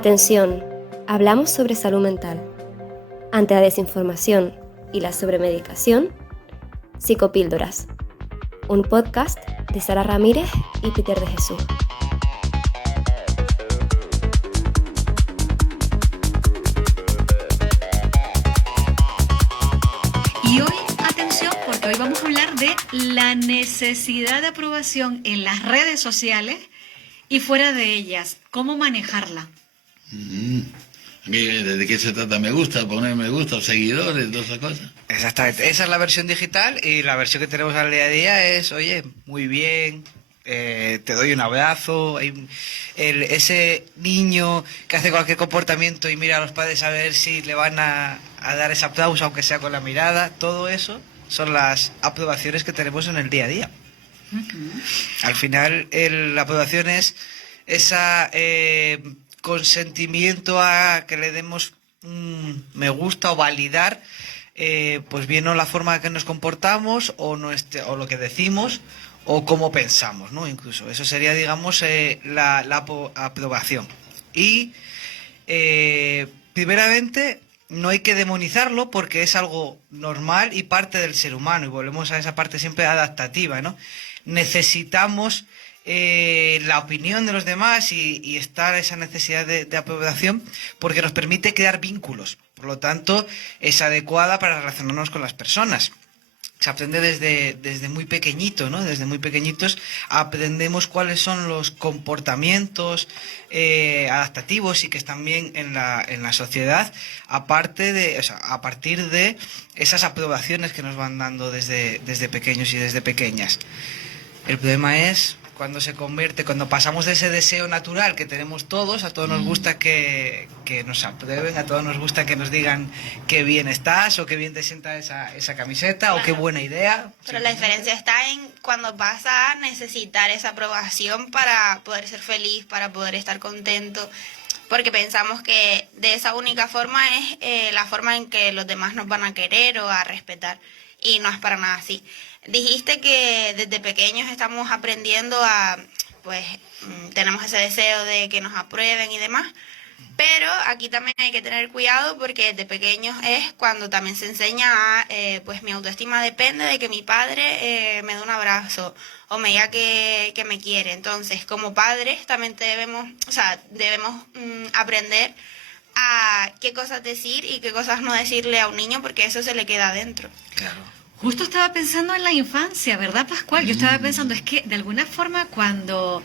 Atención, hablamos sobre salud mental. Ante la desinformación y la sobremedicación, Psicopíldoras, un podcast de Sara Ramírez y Peter de Jesús. Y hoy, atención, porque hoy vamos a hablar de la necesidad de aprobación en las redes sociales y fuera de ellas. ¿Cómo manejarla? ¿De qué se trata? ¿Me gusta? ¿Poner me gusta? ¿Seguidores? ¿Todas esas cosas? Exactamente. Esa es la versión digital y la versión que tenemos al día a día es, oye, muy bien, te doy un abrazo. Ese niño que hace cualquier comportamiento y mira a los padres a ver si le van a dar ese aplauso, aunque sea con la mirada, todo eso son las aprobaciones que tenemos en el día a día. Al final, la aprobación es esa consentimiento a que le demos un me gusta o validar, pues bien o la forma en que nos comportamos o lo que decimos o cómo pensamos, ¿no? Incluso eso sería, digamos, la aprobación. Y primeramente no hay que demonizarlo porque es algo normal y parte del ser humano, y volvemos a esa parte siempre adaptativa, ¿no? Necesitamos la opinión de los demás y estar esa necesidad de aprobación porque nos permite crear vínculos. Por lo tanto, es adecuada para relacionarnos con las personas. Se aprende desde muy pequeñito, ¿no? Desde muy pequeñitos aprendemos cuáles son los comportamientos adaptativos y que están bien en la sociedad, a partir de esas aprobaciones que nos van dando desde pequeños y desde pequeñas. El problema es cuando pasamos de ese deseo natural que tenemos todos, a todos nos gusta que nos aprueben, a todos nos gusta que nos digan qué bien estás o qué bien te sienta esa camiseta, claro, o qué buena idea. Pero la diferencia está en cuando vas a necesitar esa aprobación para poder ser feliz, para poder estar contento, porque pensamos que de esa única forma es la forma en que los demás nos van a querer o a respetar, y no es para nada así. Dijiste que desde pequeños estamos aprendiendo tenemos ese deseo de que nos aprueben y demás, pero aquí también hay que tener cuidado porque desde pequeños es cuando también se enseña mi autoestima depende de que mi padre me dé un abrazo o me diga que me quiere. Entonces, como padres también debemos aprender a qué cosas decir y qué cosas no decirle a un niño, porque eso se le queda adentro. Claro. Justo estaba pensando en la infancia, ¿verdad, Pascual? Yo estaba pensando, es que de alguna forma cuando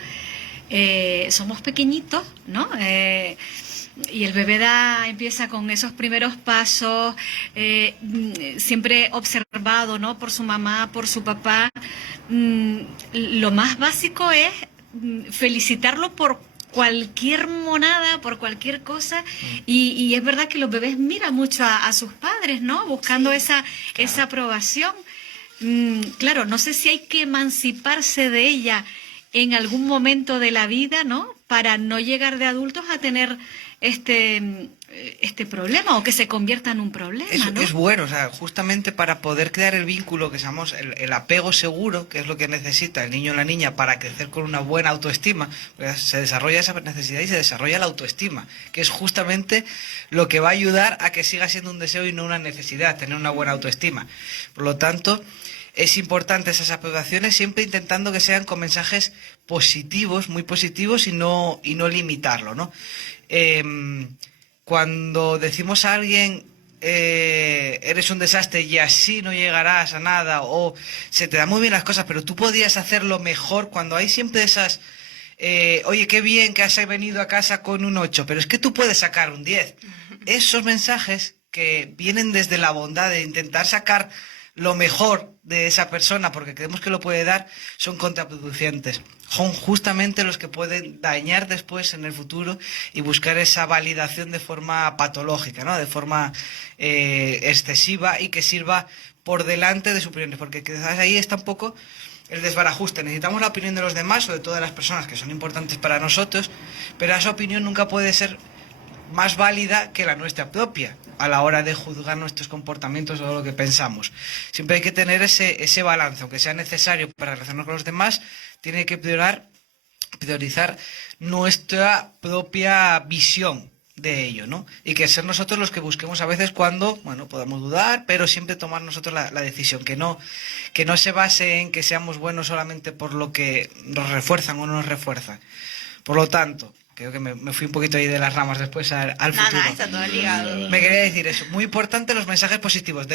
somos pequeñitos, ¿no? Y el bebé empieza con esos primeros pasos, siempre observado, ¿no? Por su mamá, por su papá. Lo más básico es felicitarlo por cualquier monada, por cualquier cosa, y es verdad que los bebés miran mucho a sus padres, ¿no? Buscando esa aprobación. Claro, no sé si hay que emanciparse de ella en algún momento de la vida, ¿no? Para no llegar de adultos a tener este problema o que se convierta en un problema, ¿no? Es bueno, o sea, justamente para poder crear el vínculo que llamamos el apego seguro, que es lo que necesita el niño o la niña para crecer con una buena autoestima, pues se desarrolla esa necesidad y se desarrolla la autoestima, que es justamente lo que va a ayudar a que siga siendo un deseo y no una necesidad, tener una buena autoestima. Por lo tanto, es importante esas aprobaciones siempre intentando que sean con mensajes positivos, muy positivos, y no limitarlo, ¿no? Cuando decimos a alguien eres un desastre y así no llegarás a nada, o se te dan muy bien las cosas pero tú podrías hacerlo mejor, cuando hay siempre esas oye, qué bien que has venido a casa con un 8, pero es que tú puedes sacar un 10. Esos mensajes que vienen desde la bondad de intentar sacar lo mejor de esa persona porque creemos que lo puede dar, son contraproducentes. Son justamente los que pueden dañar después en el futuro y buscar esa validación de forma patológica, ¿no? De forma excesiva, y que sirva por delante de sus opiniones, porque quizás ahí está un poco el desbarajuste. Necesitamos la opinión de los demás, sobre todo de las personas que son importantes para nosotros, pero esa opinión nunca puede ser más válida que la nuestra propia a la hora de juzgar nuestros comportamientos o lo que pensamos. Siempre hay que tener ese balance, aunque sea necesario para relacionarnos con los demás, tiene que priorar priorizar nuestra propia visión de ello, ¿no? Y que ser nosotros los que busquemos a veces cuando, bueno, podamos dudar, pero siempre tomar nosotros la decisión, que no se base en que seamos buenos solamente por lo que nos refuerzan o no nos refuerzan. Por lo tanto, creo que me fui un poquito ahí de las ramas después al futuro. No, está todo ligado. Me quería decir eso, muy importante los mensajes positivos,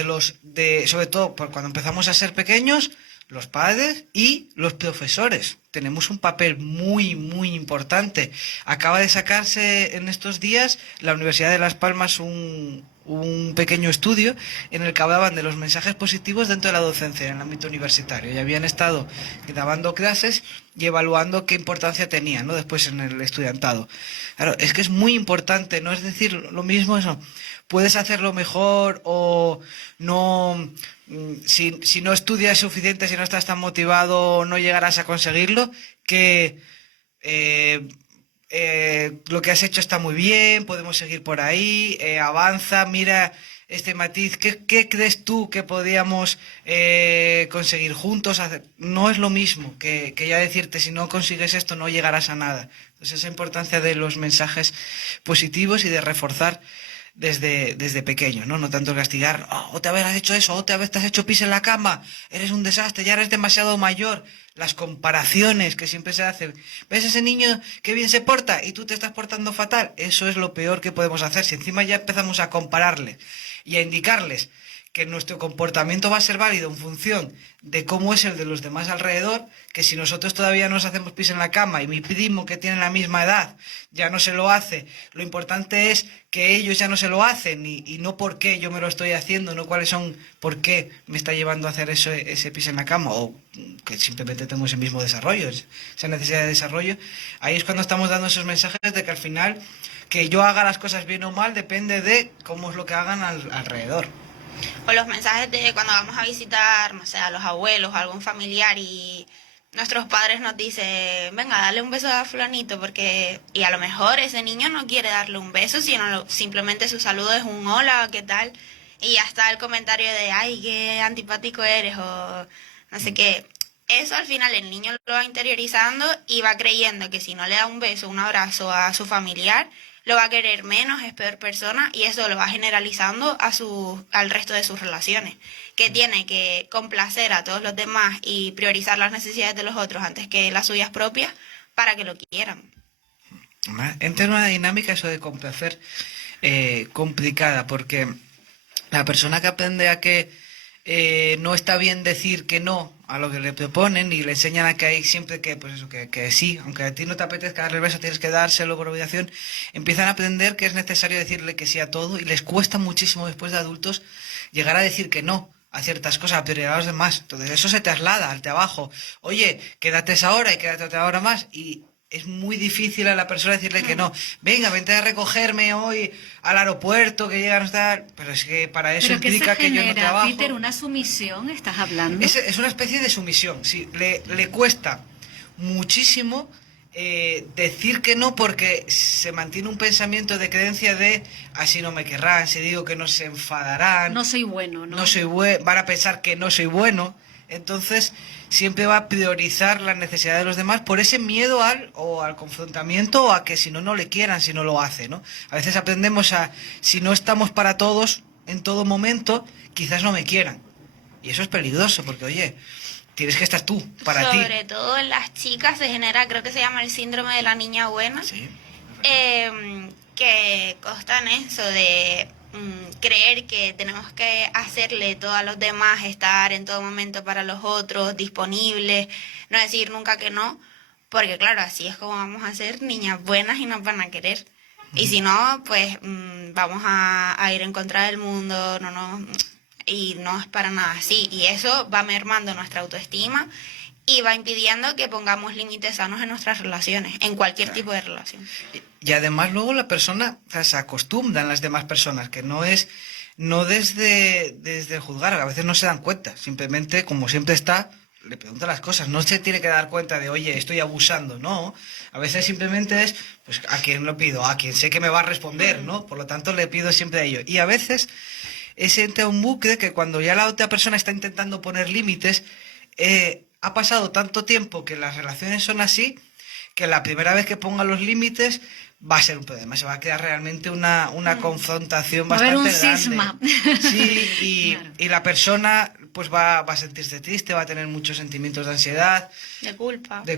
sobre todo cuando empezamos a ser pequeños, los padres y los profesores. Tenemos un papel muy, muy importante. Acaba de sacarse en estos días la Universidad de Las Palmas un pequeño estudio en el que hablaban de los mensajes positivos dentro de la docencia en el ámbito universitario. Y habían estado dando clases y evaluando qué importancia tenía, ¿no? Después en el estudiantado. Claro, es que es muy importante, no es decir lo mismo eso. Puedes hacerlo mejor o no. Si no estudias suficiente, si no estás tan motivado, no llegarás a conseguirlo, que lo que has hecho está muy bien, podemos seguir por ahí, avanza, mira este matiz, ¿qué crees tú que podíamos conseguir juntos? No es lo mismo que ya decirte, si no consigues esto no llegarás a nada. Entonces esa importancia de los mensajes positivos y de reforzar desde pequeño, ¿no? No tanto castigar, otra vez has hecho eso, otra vez te has hecho pis en la cama, eres un desastre, ya eres demasiado mayor. Las comparaciones que siempre se hacen. ¿Ves ese niño que bien se porta y tú te estás portando fatal? Eso es lo peor que podemos hacer. Si encima ya empezamos a compararles y a indicarles que nuestro comportamiento va a ser válido en función de cómo es el de los demás alrededor, que si nosotros todavía nos hacemos pis en la cama y mi primo que tiene la misma edad ya no se lo hace, lo importante es que ellos ya no se lo hacen y no por qué yo me lo estoy haciendo, no cuáles son, por qué me está llevando a hacer ese pis en la cama, o que simplemente tengo ese mismo desarrollo, esa necesidad de desarrollo. Ahí es cuando estamos dando esos mensajes de que al final que yo haga las cosas bien o mal depende de cómo es lo que hagan alrededor. O los mensajes de cuando vamos a visitar, no sé, a los abuelos o a algún familiar y nuestros padres nos dicen, venga, dale un beso a fulanito, porque y a lo mejor ese niño no quiere darle un beso, sino simplemente su saludo es un hola, ¿qué tal? Y ya está el comentario de, ay, qué antipático eres o no sé qué. Eso al final el niño lo va interiorizando y va creyendo que si no le da un beso, un abrazo a su familiar, lo va a querer menos, es peor persona, y eso lo va generalizando al resto de sus relaciones, que tiene que complacer a todos los demás y priorizar las necesidades de los otros antes que las suyas propias para que lo quieran. Entra en una dinámica eso de complacer complicada, porque la persona que aprende a que no está bien decir que no a lo que le proponen y le enseñan a que hay siempre que, pues eso, que sí, aunque a ti no te apetezca darle el beso, tienes que dárselo por obligación, empiezan a aprender que es necesario decirle que sí a todo y les cuesta muchísimo después de adultos llegar a decir que no a ciertas cosas, a priorizar a los demás. Entonces eso se traslada al trabajo. Oye, quédate esa hora y quédate otra hora más y es muy difícil a la persona decirle que no. Venga, vente a recogerme hoy al aeropuerto, que llegan a estar. Pero es que para eso implica que yo no trabajo. Peter, ¿una sumisión estás hablando? Es una especie de sumisión, sí. Le cuesta muchísimo decir que no porque se mantiene un pensamiento de creencia de así no me querrán, si digo que no se enfadarán. No soy bueno, ¿no? No soy bueno, van a pensar que no soy bueno. Entonces siempre va a priorizar las necesidades de los demás por ese miedo al confrontamiento o a que si no, no le quieran, si no lo hace, ¿no? A veces aprendemos si no estamos para todos en todo momento, quizás no me quieran. Y eso es peligroso porque, oye, tienes que estar tú, para ti. Sobre todo en las chicas se genera, creo que se llama el síndrome de la niña buena, Sí. Que consta en eso de creer que tenemos que hacerle todo a los demás, estar en todo momento para los otros, disponibles, no decir nunca que no, porque claro, así es como vamos a ser niñas buenas y nos van a querer. Y si no, pues vamos a ir en contra del mundo, y no es para nada así. Y eso va mermando nuestra autoestima y va impidiendo que pongamos límites sanos en nuestras relaciones, en cualquier tipo de relación. Y además luego la persona, o sea, se acostumbran las demás personas, que no desde juzgar, a veces no se dan cuenta, simplemente como siempre está, le pregunta las cosas, no se tiene que dar cuenta de, oye, estoy abusando, no, a veces simplemente es, pues, ¿a quién lo pido? A quien sé que me va a responder, ¿no? Por lo tanto le pido siempre a ello. Y a veces entra un bucle que cuando ya la otra persona está intentando poner límites, ha pasado tanto tiempo que las relaciones son así, que la primera vez que ponga los límites va a ser un problema, se va a quedar realmente una confrontación Va a haber bastante un grande. cisma. Sí, Claro. y la persona pues va a sentirse triste, va a tener muchos sentimientos de ansiedad, De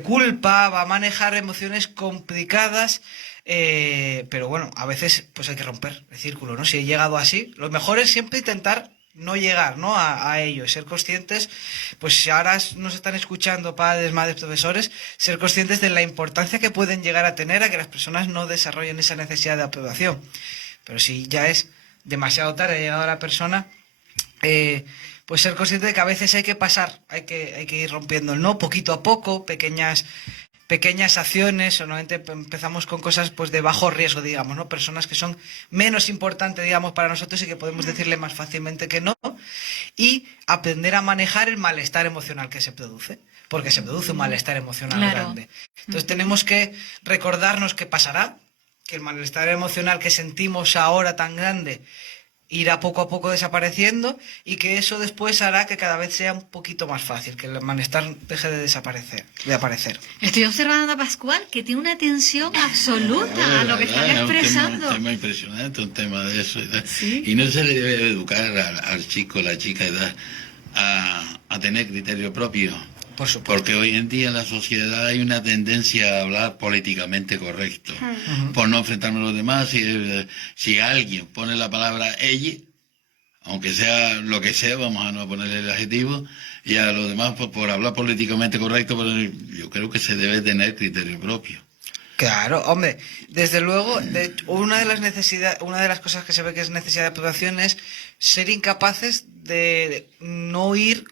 culpa. va a manejar emociones complicadas, pero bueno, a veces pues hay que romper el círculo, ¿no? Si he llegado así, lo mejor es siempre intentar no llegar, ¿no? a ello, ser conscientes, pues si ahora nos están escuchando padres, madres, profesores, ser conscientes de la importancia que pueden llegar a tener a que las personas no desarrollen esa necesidad de aprobación. Pero si ya es demasiado tarde, ha llegado la persona, pues ser consciente de que a veces hay que pasar, hay que ir rompiendo el no, poquito a poco, pequeñas acciones, solamente empezamos con cosas pues de bajo riesgo, digamos, ¿no? Personas que son menos importantes, digamos, para nosotros y que podemos decirle más fácilmente que no, y aprender a manejar el malestar emocional que se produce, porque se produce un malestar emocional Claro. grande. Entonces tenemos que recordarnos que pasará, que el malestar emocional que sentimos ahora tan grande irá poco a poco desapareciendo y que eso después hará que cada vez sea un poquito más fácil, que el malestar deje de aparecer. Estoy observando a Pascual que tiene una atención absoluta a lo que están Es expresando. un tema impresionante, un tema de eso. Sí. Y no se le debe educar al chico, la chica, a tener criterio propio. Por supuesto. Porque hoy en día en la sociedad hay una tendencia a hablar políticamente correcto, por no enfrentarme a los demás. Si alguien pone la palabra ella, aunque sea lo que sea, vamos a no ponerle el adjetivo, y a los demás por hablar políticamente correcto, pero yo creo que se debe tener criterio propio. Claro, hombre, desde luego, una de las cosas que se ve que es necesidad de aprobación es ser incapaces de no ir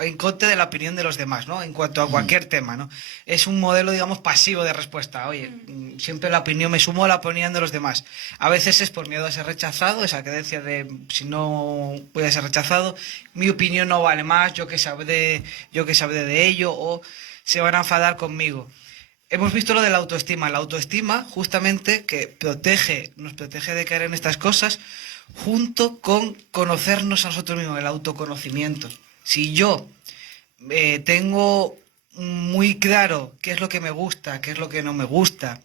en contra de la opinión de los demás, ¿no? En cuanto a cualquier tema, ¿no? Es un modelo, digamos, pasivo de respuesta. Oye, siempre me sumo a la opinión de los demás. A veces es por miedo a ser rechazado, esa creencia de si no voy a ser rechazado, mi opinión no vale más, yo que sabré de ello, o se van a enfadar conmigo. Hemos visto lo de la autoestima. La autoestima, justamente, que nos protege de caer en estas cosas, junto con conocernos a nosotros mismos, el autoconocimiento. Si yo tengo muy claro qué es lo que me gusta, qué es lo que no me gusta,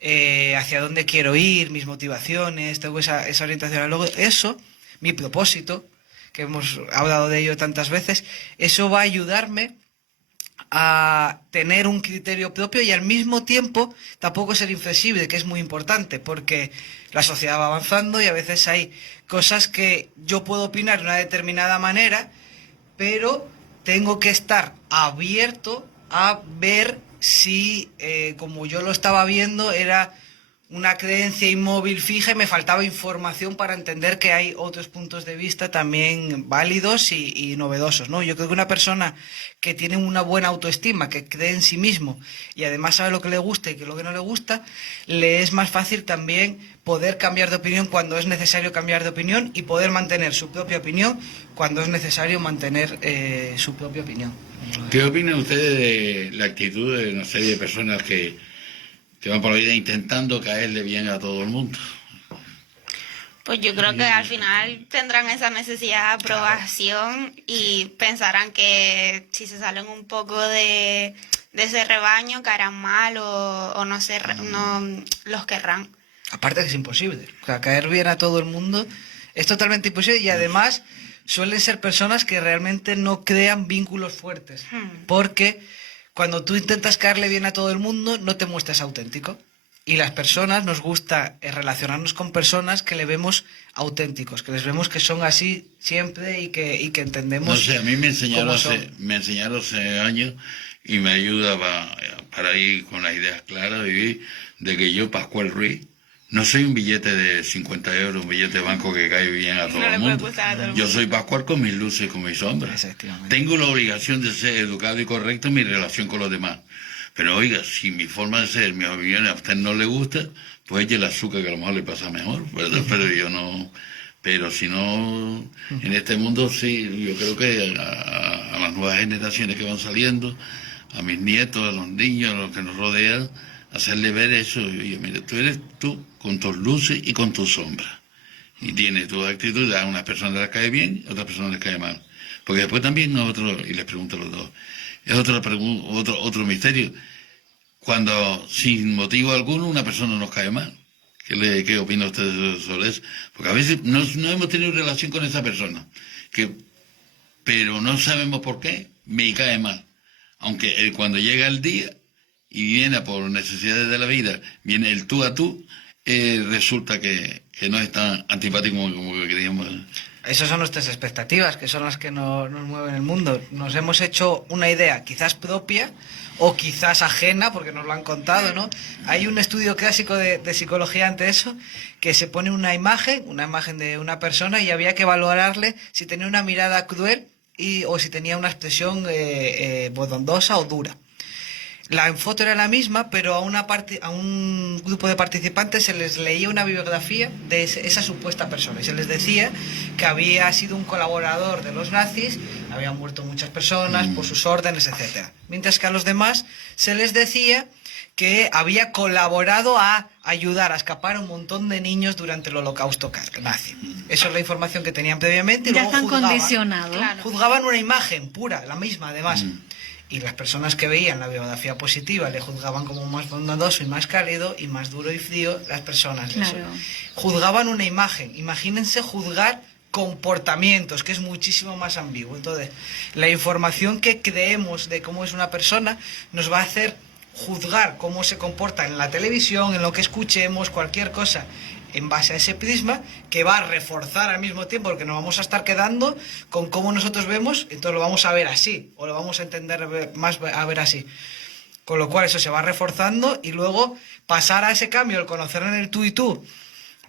hacia dónde quiero ir, mis motivaciones, tengo esa orientación, luego eso, mi propósito, que hemos hablado de ello tantas veces, eso va a ayudarme a tener un criterio propio y al mismo tiempo tampoco ser inflexible, que es muy importante, porque la sociedad va avanzando y a veces hay cosas que yo puedo opinar de una determinada manera, pero tengo que estar abierto a ver si, como yo lo estaba viendo, era una creencia inmóvil fija y me faltaba información para entender que hay otros puntos de vista también válidos y novedosos, ¿no? Yo creo que una persona que tiene una buena autoestima, que cree en sí mismo y además sabe lo que le gusta y que lo que no le gusta, le es más fácil también poder cambiar de opinión cuando es necesario cambiar de opinión y poder mantener su propia opinión cuando es necesario mantener su propia opinión. ¿Qué opina usted de la actitud de una serie de personas que van por la vida intentando caerle bien a todo el mundo? Pues yo creo que al final tendrán esa necesidad de aprobación y pensarán que si se salen un poco de ese rebaño caerán mal o no los querrán. Aparte que es imposible. O sea, caer bien a todo el mundo es totalmente imposible y además suelen ser personas que realmente no crean vínculos fuertes. Porque cuando tú intentas caerle bien a todo el mundo no te muestras auténtico. Y las personas nos gusta relacionarnos con personas que le vemos auténticos, que les vemos que son así siempre y que entendemos. No sé, a mí me enseñaron cómo son. hace años y me ayuda para ir con las ideas claras, vivir, de que yo, Pascual Ruiz, no soy un billete de 50 euros, un billete de banco que cae bien a todo No le el puede mundo. gustar a todo el Yo mundo. soy Pascual con mis luces y con mis sombras. Efectivamente. Tengo la obligación de ser educado y correcto en mi relación con los demás. Pero oiga, si mi forma de ser, mis opiniones a usted no le gusta, pues eche el azúcar que a lo mejor le pasa mejor, ¿verdad? Pero yo no. Pero si no, en este mundo sí, yo creo que a las nuevas generaciones que van saliendo, a mis nietos, a los niños, a los que nos rodean, hacerle ver eso. Oye, mira, tú eres tú con tus luces y con tus sombras. Y tienes tu actitud, a unas personas les cae bien, a otras personas les cae mal. Porque después también a otros, y les pregunto a los dos, es otro misterio. cuando sin motivo alguno una persona nos cae mal. ¿Qué opina usted sobre eso? Porque a veces no hemos tenido relación con esa persona, pero no sabemos por qué me cae mal. Aunque cuando llega el día y viene por necesidades de la vida, viene el tú a tú, resulta que no es tan antipático como que queríamos. Esas son nuestras expectativas, que son las que nos mueven el mundo. Nos hemos hecho una idea quizás propia o quizás ajena, porque nos lo han contado, ¿no? Hay un estudio clásico de psicología ante eso, que se pone una imagen de una persona y había que valorarle si tenía una mirada cruel o si tenía una expresión bondadosa o dura. La foto era la misma, pero a un grupo de participantes se les leía una biografía de esa supuesta persona y se les decía que había sido un colaborador de los nazis, habían muerto muchas personas por sus órdenes, etcétera. Mientras que a los demás se les decía que había colaborado a ayudar a escapar a un montón de niños durante el holocausto nazi. Esa es la información que tenían previamente. Y ya luego están condicionados. Claro. Juzgaban una imagen pura, la misma además. Y las personas que veían la biografía positiva le juzgaban como más bondadoso y más cálido, y más duro y frío las personas. Claro. Eso. Juzgaban una imagen. Imagínense juzgar comportamientos, que es muchísimo más ambiguo. Entonces, la información que creemos de cómo es una persona nos va a hacer juzgar cómo se comporta en la televisión, en lo que escuchemos, cualquier cosa, en base a ese prisma, que va a reforzar al mismo tiempo, porque nos vamos a estar quedando con cómo nosotros vemos, entonces lo vamos a ver así, o lo vamos a entender más a ver así. Con lo cual eso se va reforzando, y luego pasar a ese cambio, el conocer en el tú y tú,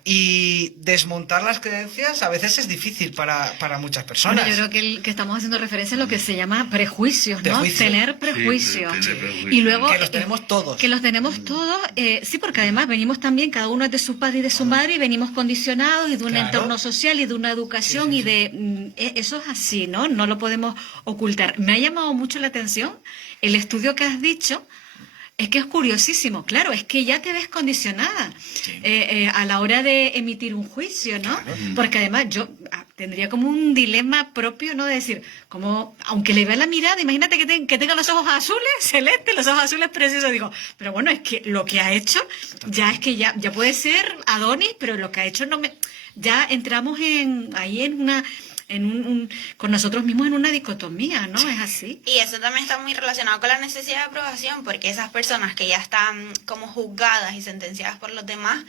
y desmontar las creencias a veces es difícil para muchas personas. Bueno, yo creo que estamos haciendo referencia a lo que se llama prejuicios, ¿no? Prejuicios. Tener prejuicios. Sí, tener prejuicios. Y luego Que los tenemos todos. Que los tenemos todos, sí, porque además venimos también, cada uno es de su padre y de su madre, y venimos condicionados y de un Claro. entorno social y de una educación Sí. y de... eso es así, ¿no? No lo podemos ocultar. Me ha llamado mucho la atención el estudio que has dicho. Es que es curiosísimo, claro, es que ya te ves condicionada a la hora de emitir un juicio, ¿no? Claro. Porque además yo tendría como un dilema propio, ¿no? De decir, como, aunque le vea la mirada, imagínate que tenga los ojos azules, celeste, los ojos azules preciosos, digo, pero bueno, es que lo que ha hecho, ya es que ya puede ser Adonis, pero lo que ha hecho no me... Ya entramos con nosotros mismos en una dicotomía, ¿no? Es así. Y eso también está muy relacionado con la necesidad de aprobación, porque esas personas que ya están como juzgadas y sentenciadas por los demás,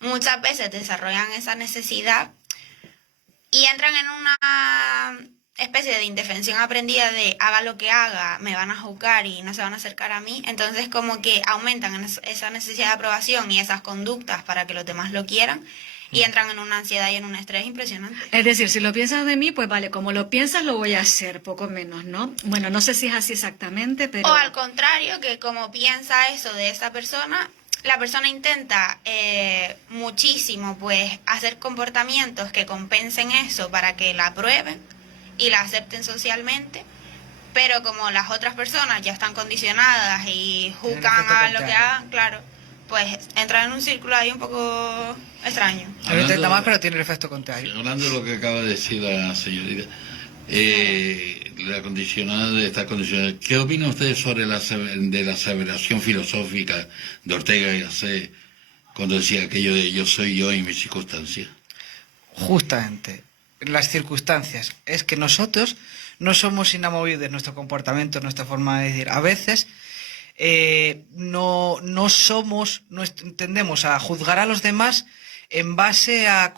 muchas veces desarrollan esa necesidad y entran en una especie de indefensión aprendida de haga lo que haga, me van a juzgar y no se van a acercar a mí. Entonces como que aumentan esa necesidad de aprobación y esas conductas para que los demás lo quieran. Y entran en una ansiedad y en un estrés impresionante. Es decir, si lo piensas de mí, pues vale, como lo piensas lo voy a hacer, poco menos, ¿no? Bueno, no sé si es así exactamente, pero... O al contrario, que como piensa eso de esa persona, la persona intenta muchísimo pues hacer comportamientos que compensen eso para que la aprueben y la acepten socialmente, pero como las otras personas ya están condicionadas y juzgan a lo que hagan, claro, pues entran en un círculo ahí un poco extraño. Lo intenta más, pero tiene el efecto contrario. Hablando de lo que acaba de decir la señorita, la condicionada de estar condicionada, ¿qué opina usted sobre la aseveración filosófica de Ortega y Gasset cuando decía aquello de yo soy yo y mis circunstancias? Justamente, las circunstancias. Es que nosotros no somos inamovibles, nuestro comportamiento, nuestra forma de decir. A veces no tendemos a juzgar a los demás en base a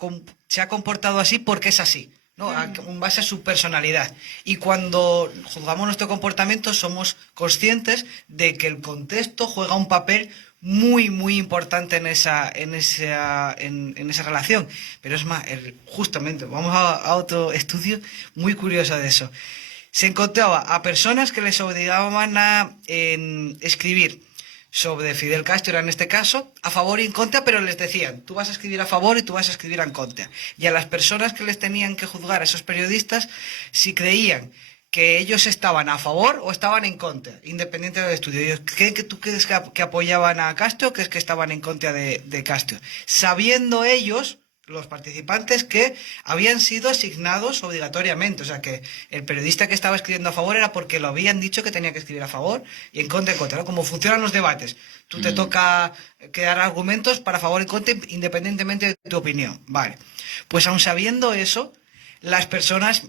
se ha comportado así porque es así, ¿no? En base a su personalidad. Y cuando juzgamos nuestro comportamiento somos conscientes de que el contexto juega un papel muy muy importante en esa relación. Pero es más, justamente vamos a otro estudio muy curioso de eso. Se encontraba a personas que les obligaban a escribir sobre Fidel Castro, en este caso, a favor y en contra, pero les decían, tú vas a escribir a favor y tú vas a escribir en contra. Y a las personas que les tenían que juzgar, a esos periodistas, si creían que ellos estaban a favor o estaban en contra, independiente del estudio. Ellos creen que tú crees que apoyaban a Castro o crees que estaban en contra de Castro. Sabiendo ellos, los participantes que habían sido asignados obligatoriamente. O sea, que el periodista que estaba escribiendo a favor era porque lo habían dicho que tenía que escribir a favor y en contra, ¿no? Como funcionan los debates. Tú te toca crear argumentos para favor y contra independientemente de tu opinión. Vale. Pues aun sabiendo eso, las personas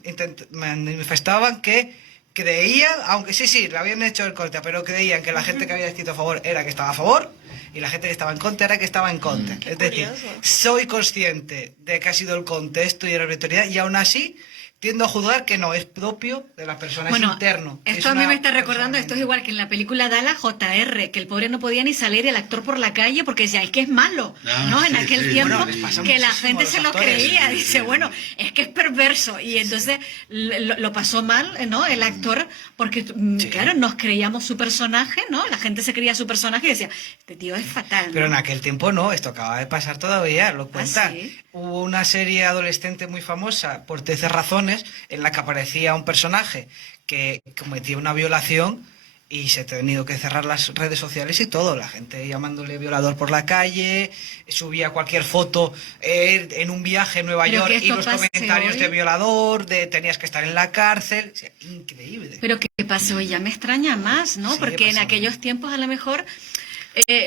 manifestaban que creían, aunque sí, le habían hecho el corte, pero creían que la gente que había escrito a favor era que estaba a favor y la gente que estaba en contra era que estaba en contra. Es decir, soy consciente de que ha sido el contexto y la obligatoriedad y aún así tiendo a juzgar que no es propio de las personas, es interno. Esto a mí me está recordando, esto es igual que en la película Dallas JR, que el pobre no podía ni salir el actor por la calle porque decía, es que es malo, ¿no? En aquel tiempo que la gente se lo creía, dice, bueno, es que es perverso, y entonces lo pasó mal, ¿no? El actor, porque claro, nos creíamos su personaje, ¿no? La gente se creía su personaje y decía, este tío es fatal, ¿no? Pero en aquel tiempo no, esto acaba de pasar todavía, lo cuentan. ¿Sí? Hubo una serie adolescente muy famosa, por 13 razones, en la que aparecía un personaje que cometía una violación y se ha tenido que cerrar las redes sociales y todo. La gente llamándole violador por la calle, subía cualquier foto en un viaje en Nueva York y los comentarios de violador, de tenías que estar en la cárcel. O sea, increíble. Pero que pasó hoy ya me extraña más, ¿no? Sí, porque en aquellos tiempos a lo mejor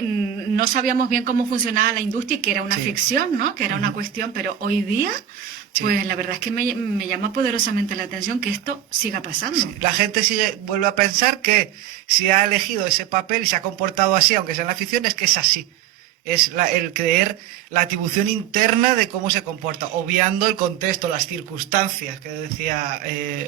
no sabíamos bien cómo funcionaba la industria y que era una ficción, ¿no? Que era una cuestión, pero hoy día, pues la verdad es que me llama poderosamente la atención que esto siga pasando. Sí. La gente vuelve a pensar que si ha elegido ese papel y se ha comportado así, aunque sea en la ficción, es que es así. Es el creer la atribución interna de cómo se comporta, obviando el contexto, las circunstancias que decía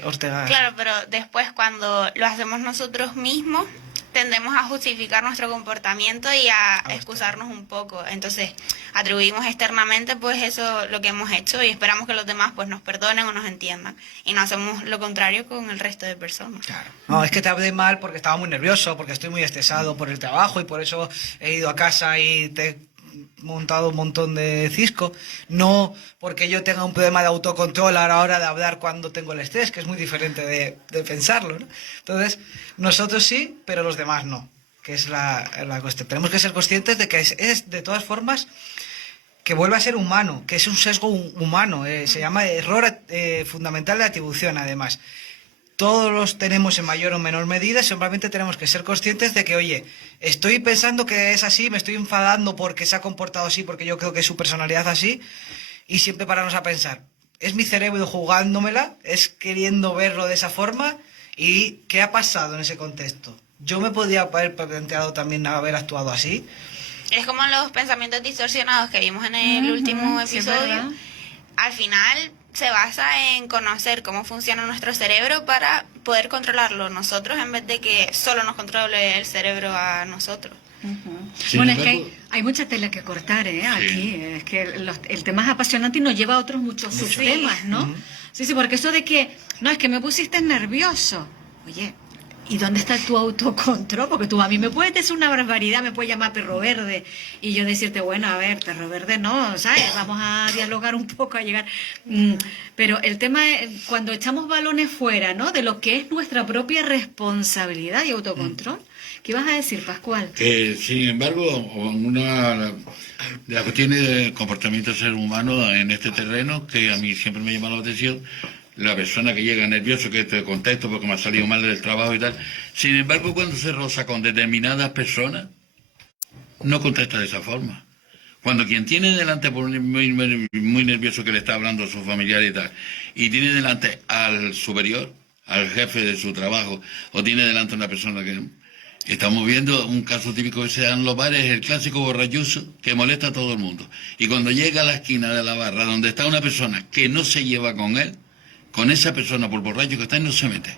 Ortega. Claro, pero después cuando lo hacemos nosotros mismos, tendemos a justificar nuestro comportamiento y a excusarnos un poco. Entonces, atribuimos externamente pues eso lo que hemos hecho y esperamos que los demás pues nos perdonen o nos entiendan. Y no hacemos lo contrario con el resto de personas. Claro. No, es que te hablé mal porque estaba muy nervioso, porque estoy muy estresado por el trabajo y por eso he ido a casa y te he montado un montón de cisco. No porque yo tenga un problema de autocontrol a la hora de hablar cuando tengo el estrés, que es muy diferente de pensarlo, ¿no? Entonces, nosotros sí, pero los demás no, que es la cuestión. Tenemos que ser conscientes de que es de todas formas que vuelve a ser humano, que es un sesgo humano, se llama error fundamental de atribución, además. Todos los tenemos en mayor o menor medida, simplemente tenemos que ser conscientes de que, oye, estoy pensando que es así, me estoy enfadando porque se ha comportado así, porque yo creo que es su personalidad así, y siempre pararnos a pensar, ¿es mi cerebro jugándomela? ¿Es queriendo verlo de esa forma? ¿Y qué ha pasado en ese contexto? ¿Yo me podría haber planteado también haber actuado así? Es como los pensamientos distorsionados que vimos en el último episodio. Al final se basa en conocer cómo funciona nuestro cerebro para poder controlarlo nosotros en vez de que solo nos controle el cerebro a nosotros. Bueno, es que hay mucha tela que cortar, aquí. Es que el tema es apasionante y nos lleva a otros muchos subtemas, ¿no? Sí, porque eso de que, no, es que me pusiste nervioso. Oye, ¿y dónde está tu autocontrol? Porque tú a mí me puedes decir una barbaridad, me puedes llamar perro verde y yo decirte, bueno, a ver, perro verde no, ¿sabes? Vamos a dialogar un poco, a llegar. Pero el tema es cuando echamos balones fuera, ¿no? De lo que es nuestra propia responsabilidad y autocontrol. ¿Qué ibas a decir, Pascual? Que, sin embargo, una de las cuestiones del comportamiento del ser humano en este terreno, que a mí siempre me ha llamado la atención, la persona que llega nervioso, que te contesto porque me ha salido mal del trabajo y tal. Sin embargo, cuando se roza con determinadas personas, no contesta de esa forma. Cuando quien tiene delante, por muy nervioso que le está hablando a su familiar y tal, y tiene delante al superior, al jefe de su trabajo, o tiene delante a una persona que... Estamos viendo un caso típico que se da en los bares, el clásico borrachuzo que molesta a todo el mundo. Y cuando llega a la esquina de la barra donde está una persona que no se lleva con él, con esa persona, por borracho que está, no se mete.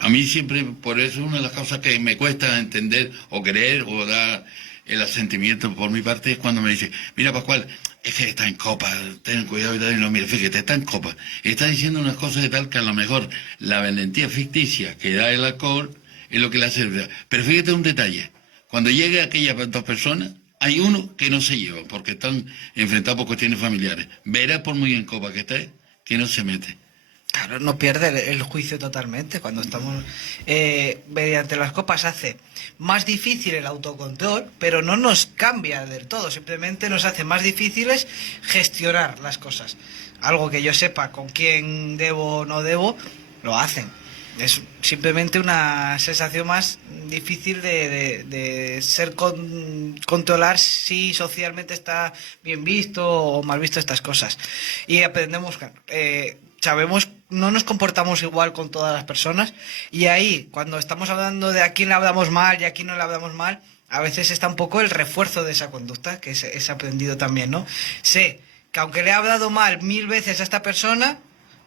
A mí siempre, por eso, una de las cosas que me cuesta entender o creer o dar el asentimiento por mi parte es cuando me dice, mira Pascual, es que está en copa, ten cuidado y tal, y no, mira, fíjate, está en copa. Está diciendo unas cosas de tal que a lo mejor la valentía ficticia que da el alcohol es lo que le hace. Pero fíjate un detalle, cuando llega aquellas dos personas, hay uno que no se lleva porque están enfrentados por cuestiones familiares. Verá por muy en copa que esté, que no se mete. Claro, no pierde el juicio totalmente. Cuando estamos mediante las copas hace más difícil el autocontrol, pero no nos cambia del todo, simplemente nos hace más difíciles gestionar las cosas. Algo que yo sepa con quién debo o no debo, lo hacen. Es simplemente una sensación más difícil de controlar si socialmente está bien visto o mal visto estas cosas. Y aprendemos, sabemos, no nos comportamos igual con todas las personas, y ahí, cuando estamos hablando de a quién le hablamos mal y a quién no le hablamos mal, a veces está un poco el refuerzo de esa conducta, que es aprendido también, ¿no? Sé que aunque le he hablado mal 1000 veces a esta persona,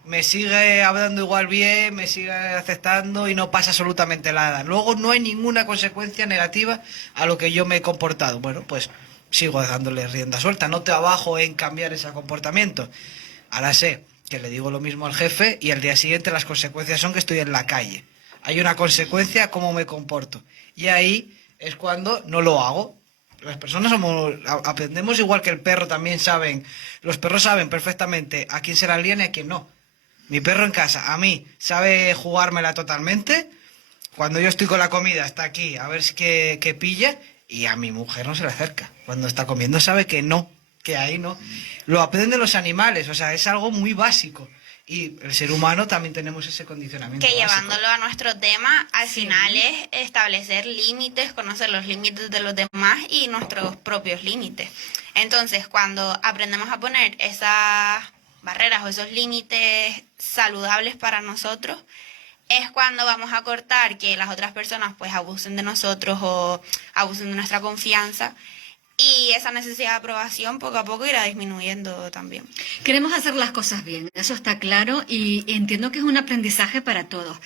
me sigue hablando igual bien, me sigue aceptando y no pasa absolutamente nada. Luego no hay ninguna consecuencia negativa a lo que yo me he comportado. Bueno, pues sigo dándole rienda suelta, no trabajo en cambiar ese comportamiento. Ahora sé que le digo lo mismo al jefe y al día siguiente las consecuencias son que estoy en la calle. Hay una consecuencia a cómo me comporto. Y ahí es cuando no lo hago. Las personas aprendemos igual que el perro también saben. Los perros saben perfectamente a quién se la lían y a quién no. Mi perro en casa, a mí, sabe jugármela totalmente. Cuando yo estoy con la comida, está aquí a ver si qué pilla, y a mi mujer no se le acerca. Cuando está comiendo sabe que no, que ahí no. Lo aprenden los animales, o sea, es algo muy básico. Y el ser humano también tenemos ese condicionamiento Que básico. llevándolo a nuestro tema, al final es establecer límites, conocer los límites de los demás y nuestros propios límites. Entonces, cuando aprendemos a poner esas barreras o esos límites saludables para nosotros, es cuando vamos a cortar que las otras personas pues abusen de nosotros o abusen de nuestra confianza, y esa necesidad de aprobación poco a poco irá disminuyendo también. Queremos hacer las cosas bien, eso está claro, y entiendo que es un aprendizaje para todos.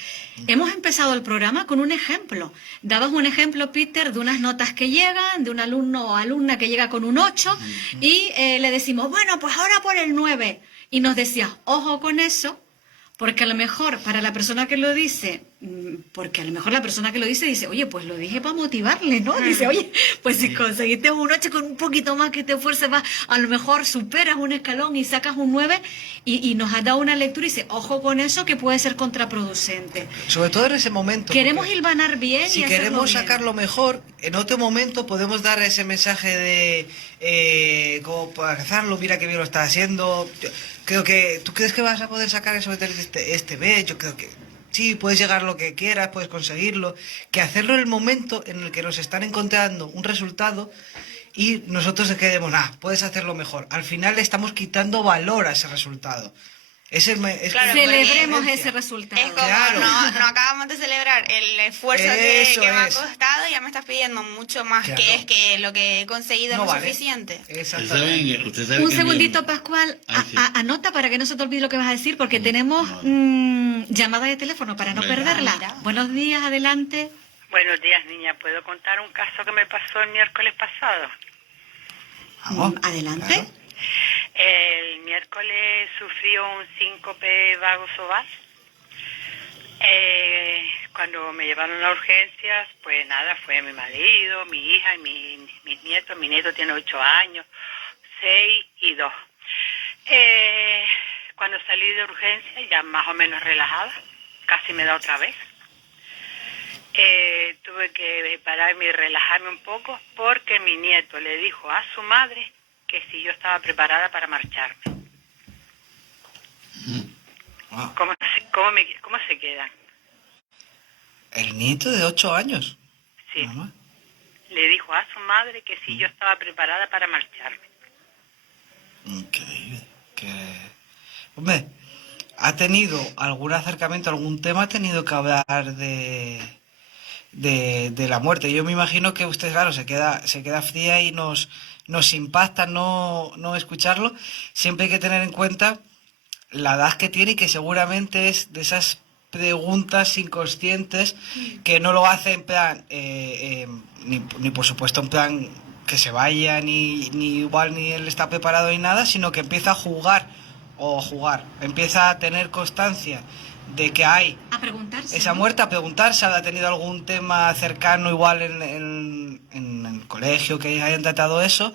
Hemos empezado el programa con un ejemplo. Dabas un ejemplo, Peter, de unas notas que llegan, de un alumno o alumna que llega con un 8, y le decimos, bueno, pues ahora por el 9. Y nos decías, ojo con eso, porque a lo mejor para la persona que lo dice, dice, oye, pues lo dije para motivarle, ¿no? Dice, oye, pues si conseguiste un 8 con un poquito más que te esfuerces, a lo mejor superas un escalón y sacas un 9, y nos has dado una lectura y dice, ojo con eso, que puede ser contraproducente. Sobre todo en ese momento. Queremos hilvanar bien si y hacerlo queremos bien. sacarlo mejor, en otro momento podemos dar ese mensaje de como para hacerlo, mira que bien lo está haciendo. Creo que tú crees que vas a poder sacar eso de este mes. Yo creo que sí, puedes llegar a lo que quieras, puedes conseguirlo. Que hacerlo en el momento en el que nos están encontrando un resultado y nosotros queremos, puedes hacerlo mejor. Al final le estamos quitando valor a ese resultado. Claro, celebremos ese resultado. Es como, Claro. no acabamos de celebrar el esfuerzo que me ha costado, y ya me estás pidiendo mucho más, Claro. que es que lo que he conseguido no es vale. suficiente. Exactamente. Usted sabe Un que segundito, Pascual, Sí. anota para que no se te olvide lo que vas a decir, porque tenemos llamada de teléfono para no Venga. perderla. Mira. Buenos días, adelante. Buenos días, niña. ¿Puedo contar un caso que me pasó el miércoles pasado? Vamos, Adelante. claro. El miércoles sufrió un síncope vagovagal. Cuando me llevaron a urgencias, pues nada, fue mi marido, mi hija y mis nietos. Mi nieto tiene 8 años, 6 y 2. Cuando salí de urgencia, ya más o menos relajada, casi me da otra vez. Tuve que pararme y relajarme un poco porque mi nieto le dijo a su madre que si yo estaba preparada para marcharme. Wow. ¿Cómo se quedan? El nieto de 8 años. Sí. Mamá. Le dijo a su madre que si yo estaba preparada para marcharme. Increíble. Hombre, ¿ha tenido algún acercamiento, algún tema? ¿Ha tenido que hablar de la muerte? Yo me imagino que usted, claro, se queda fría y nos impacta no escucharlo. Siempre hay que tener en cuenta la edad que tiene y que seguramente es de esas preguntas inconscientes que no lo hace en plan, ni por supuesto en plan que se vaya, ni igual ni él está preparado ni nada, sino que empieza a jugar, empieza a tener constancia de que hay A preguntarse. esa muerte, a preguntarse, ¿ha tenido algún tema cercano igual en el colegio que hayan tratado eso?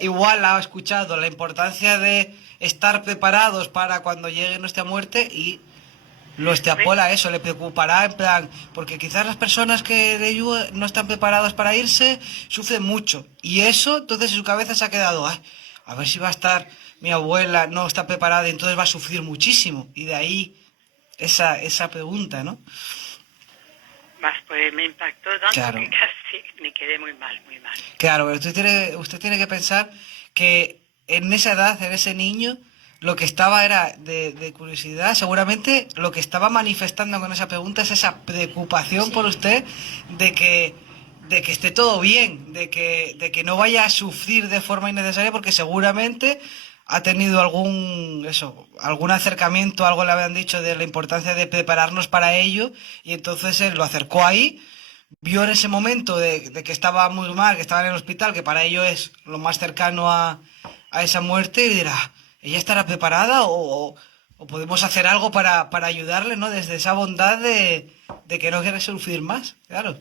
Igual ha escuchado la importancia de estar preparados para cuando llegue nuestra muerte y lo extrapola eso, le preocupará en plan, porque quizás las personas que de ayuda no están preparadas para irse sufren mucho. Y eso, entonces en su cabeza se ha quedado, "Ay, a ver si va a estar mi abuela, no está preparada y entonces va a sufrir muchísimo". Y de ahí esa pregunta, ¿no? Pues me impactó tanto Claro. que casi me quedé muy mal, muy mal. Claro, pero usted tiene que pensar que en esa edad, en ese niño, lo que estaba era de curiosidad. Seguramente lo que estaba manifestando con esa pregunta es esa preocupación por usted de que esté todo bien, de que no vaya a sufrir de forma innecesaria, porque seguramente ha tenido algún acercamiento, algo le habían dicho de la importancia de prepararnos para ello, y entonces él lo acercó ahí, vio en ese momento de que estaba muy mal, que estaba en el hospital, que para ello es lo más cercano a esa muerte, y dirá, ¿ella estará preparada o podemos hacer algo para ayudarle, ¿no? Desde esa bondad de que no quiere sufrir más, claro.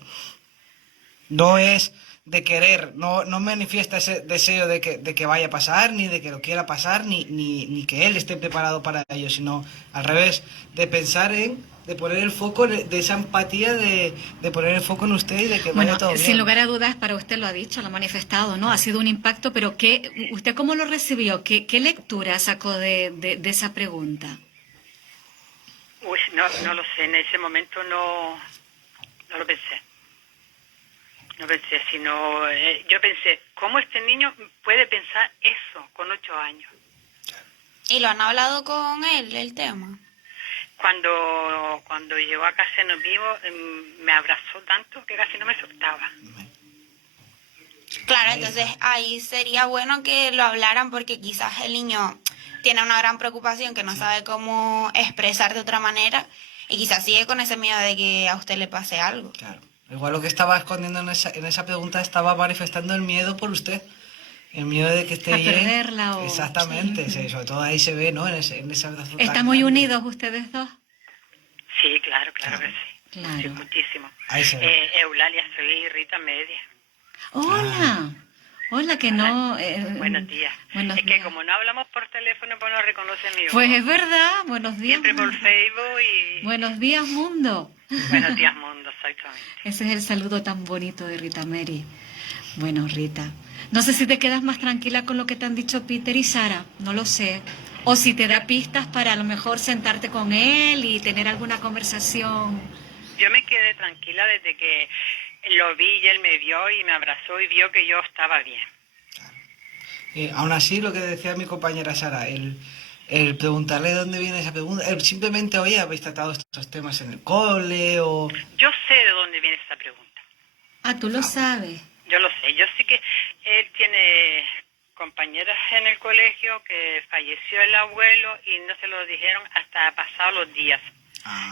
No es de querer, no manifiesta ese deseo de que vaya a pasar, ni de que lo quiera pasar, ni que él esté preparado para ello, sino al revés, de pensar de poner el foco, de esa empatía, de poner el foco en usted y de que vaya todo bien. Sin lugar a dudas, para usted lo ha dicho, lo ha manifestado, ¿no? Ha sido un impacto, pero ¿usted cómo lo recibió? ¿Qué lectura sacó de esa pregunta? Uy, no lo sé, en ese momento no lo pensé. No pensé, sino yo pensé, ¿cómo este niño puede pensar eso con 8 años? ¿Y lo han hablado con él, el tema? Cuando llegó a casa y nos vimos, me abrazó tanto que casi no me soltaba. Claro, entonces ahí sería bueno que lo hablaran, porque quizás el niño tiene una gran preocupación que no sabe cómo expresar de otra manera, y quizás sigue con ese miedo de que a usted le pase algo. Claro. Igual lo que estaba escondiendo en esa pregunta estaba manifestando el miedo por usted. El miedo de que esté A bien. perderla o... Exactamente, sí, sobre todo ahí se ve, ¿no? En ese abrazo tan ¿Están muy grande. unidos ustedes dos? Sí, claro que sí. Claro. Sí, muchísimo. Ahí se ve. Eulalia, soy Rita Media. Hola. Hola, que no... Buenos días. Buenos Es que días. como no hablamos por teléfono, pues no reconoce mi voz. Pues es verdad, buenos días. Siempre por mundo. Facebook y... Buenos días, mundo. Buenos días, mundo, exactamente. Ese es el saludo tan bonito de Rita Mary. Bueno, Rita, no sé si te quedas más tranquila con lo que te han dicho Peter y Sara, no lo sé. O si te da pistas para a lo mejor sentarte con él y tener alguna conversación. Yo me quedé tranquila desde que lo vi y él me vio y me abrazó y vio que yo estaba bien. Aún así, lo que decía mi compañera Sara, el preguntarle de dónde viene esa pregunta, simplemente hoy habéis tratado estos temas en el cole o... Yo sé de dónde viene esa pregunta. Ah, tú lo sabes. Yo lo sé. Yo sé que él tiene compañeras en el colegio que falleció el abuelo y no se lo dijeron hasta pasados los días.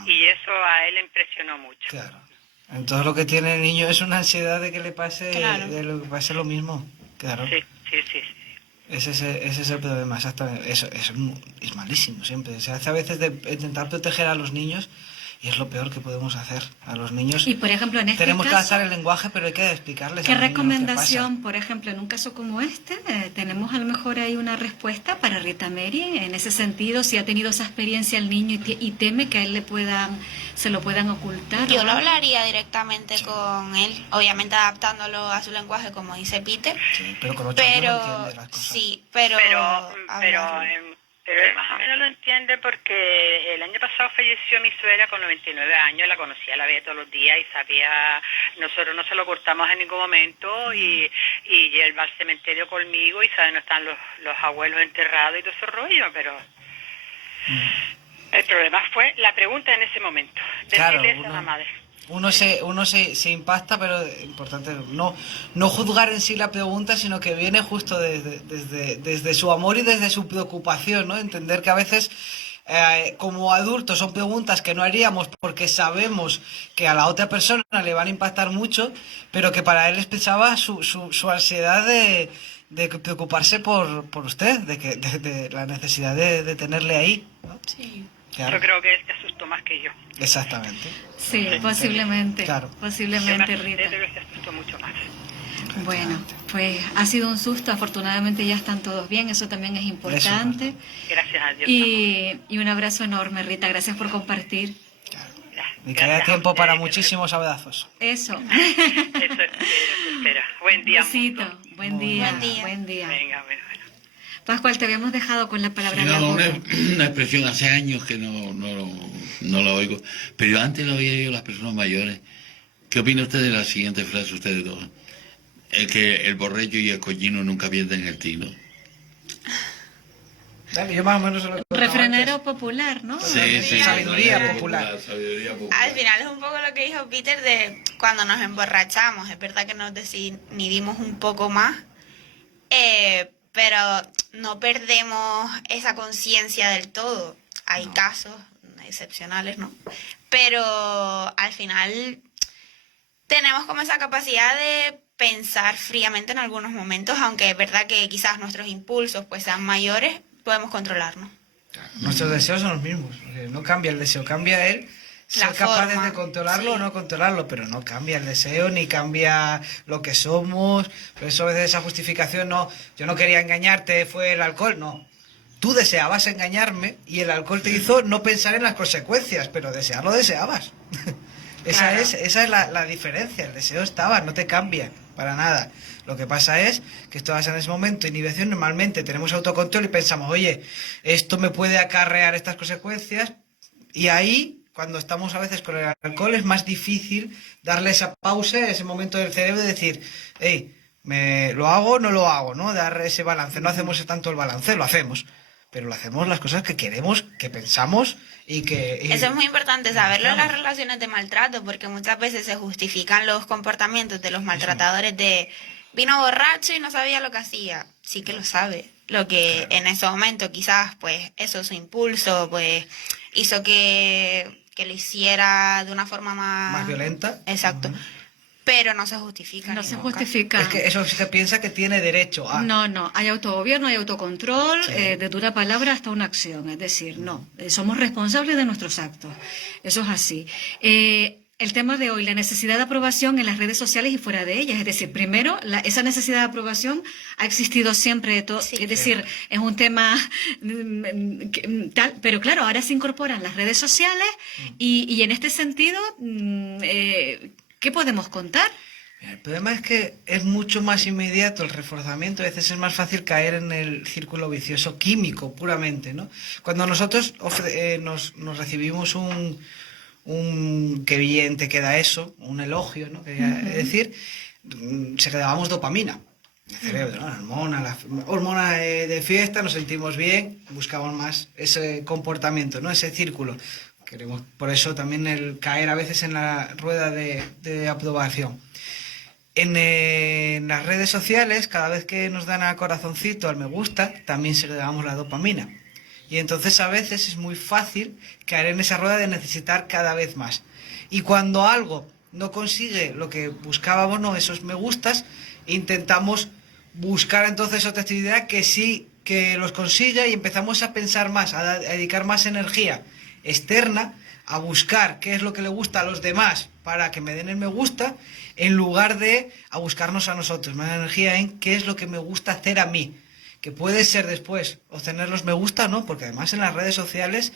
Y eso a él le impresionó mucho. Claro. Entonces lo que tiene el niño es una ansiedad de que le pase, Claro. de lo que pase lo mismo. Claro. Sí, sí, sí. Ese es el problema, exactamente. Eso es malísimo siempre. Se hace a veces de intentar proteger a los niños y es lo peor que podemos hacer a los niños. Y por ejemplo, en este Tenemos que caso, adaptar el lenguaje, pero hay que explicarles. ¿qué a los niños lo que recomendación, por ejemplo, en un caso como este, tenemos a lo mejor ahí una respuesta para Rita Mary en ese sentido, si ha tenido esa experiencia el niño y teme que a él se lo puedan ocultar? Yo ¿o lo algo? hablaría directamente con él, obviamente adaptándolo a su lenguaje, como dice Peter. pasa. Sí, pero con 8 años no Pero entiende las cosas. sí, pero hablarlo. Pero él más o menos lo entiende porque el año pasado falleció mi suegra con 99 años, la conocía, la veía todos los días y sabía, nosotros no se lo ocultamos en ningún momento y él va al cementerio conmigo y sabe dónde están los abuelos enterrados y todo ese rollo, pero el problema fue la pregunta en ese momento, Claro, decirle eso a la madre. Uno se impacta, pero importante no juzgar en sí la pregunta, sino que viene justo desde su amor y desde su preocupación, ¿no? Entender que a veces como adultos son preguntas que no haríamos porque sabemos que a la otra persona le van a impactar mucho, pero que para él expresaba su ansiedad de preocuparse por usted, de la necesidad de tenerle ahí, ¿no? Sí. Claro. Yo creo que él se asustó más que yo. Exactamente. Sí, posiblemente. Claro. Posiblemente, Yo me asusté, Rita. pero él se asustó mucho más. Bueno, pues ha sido un susto. Afortunadamente ya están todos bien. Eso también es importante. Gracias a Dios. Y un abrazo enorme, Rita. Gracias por compartir. Y que haya tiempo para muchísimos abrazos. Eso. Eso espero. Buen día, Besito. mundo. Buen día. Buen día. Buen día. Venga, bueno. Pascual, te habíamos dejado con la palabra Sí, de no, algo. una expresión hace años que no la oigo, pero yo antes lo oía yo a las personas mayores. ¿Qué opina usted de la siguiente frase, ustedes dos? Es que el borracho y el cochino nunca pierden el tino. Dale, yo más o menos se lo Refrenero popular, ¿no? Sabiduría popular. Sabiduría popular. Al final es un poco lo que dijo Peter de cuando nos emborrachamos. Es verdad que nos desinhibimos un poco más, pero no perdemos esa conciencia del todo. Hay casos excepcionales, ¿no? Pero al final tenemos como esa capacidad de pensar fríamente en algunos momentos, aunque es verdad que quizás nuestros impulsos pues sean mayores, podemos controlarnos. Nuestros deseos son los mismos. No cambia el deseo, cambia él. La Ser capaces forma, de controlarlo o sí. no controlarlo, pero no cambia el deseo ni cambia lo que somos. Por eso a veces esa justificación no, yo no quería engañarte, fue el alcohol, no. Tú deseabas engañarme y el alcohol te hizo no pensar en las consecuencias, pero desearlo deseabas. Claro. Esa es la diferencia, el deseo estaba, no te cambia para nada. Lo que pasa es que estás en ese momento, inhibición, normalmente tenemos autocontrol y pensamos, oye, esto me puede acarrear estas consecuencias, y ahí, cuando estamos a veces con el alcohol, es más difícil darle esa pausa, ese momento del cerebro de decir, hey, ¿lo hago o no lo hago? ¿No? Dar ese balance. No hacemos tanto el balance, lo hacemos, pero lo hacemos las cosas que queremos, que pensamos y que... Eso es muy importante saberlo en las relaciones de maltrato, porque muchas veces se justifican los comportamientos de los maltratadores de vino borracho y no sabía lo que hacía. Sí que lo sabe. Lo que en ese momento quizás, pues, eso, su impulso, pues, hizo que lo hiciera de una forma Más violenta. Exacto. Pero no se justifica. No en se ningún caso. justifica. Es que eso se piensa que tiene derecho a... No, hay autogobierno, hay autocontrol, Sí. de dura palabra hasta una acción. Es decir, no, somos responsables de nuestros actos. Eso es así. El tema de hoy, la necesidad de aprobación en las redes sociales y fuera de ellas. Es decir, primero, esa necesidad de aprobación ha existido siempre. Sí. Es decir, es un tema tal, pero claro, ahora se incorporan las redes sociales y en este sentido, ¿qué podemos contar? El problema es que es mucho más inmediato el reforzamiento, a veces es más fácil caer en el círculo vicioso químico puramente, ¿no? Cuando nosotros nos recibimos qué bien te queda eso, un elogio, ¿no? Es decir, secretábamos dopamina, el cerebro, ¿no? La hormona de fiesta, nos sentimos bien, buscamos más ese comportamiento, ¿no? Ese círculo. Queremos, por eso también el caer a veces en la rueda de aprobación. En las redes sociales, cada vez que nos dan al corazoncito, al me gusta, también segregamos la dopamina. Y entonces a veces es muy fácil caer en esa rueda de necesitar cada vez más. Y cuando algo no consigue lo que buscábamos, no, esos me gustas, intentamos buscar entonces otra actividad que sí que los consiga y empezamos a pensar más, a dedicar más energía externa a buscar qué es lo que le gusta a los demás para que me den el me gusta, en lugar de a buscarnos a nosotros, más energía en qué es lo que me gusta hacer a mí, que puede ser después obtener los me gusta, ¿no? Porque además en las redes sociales,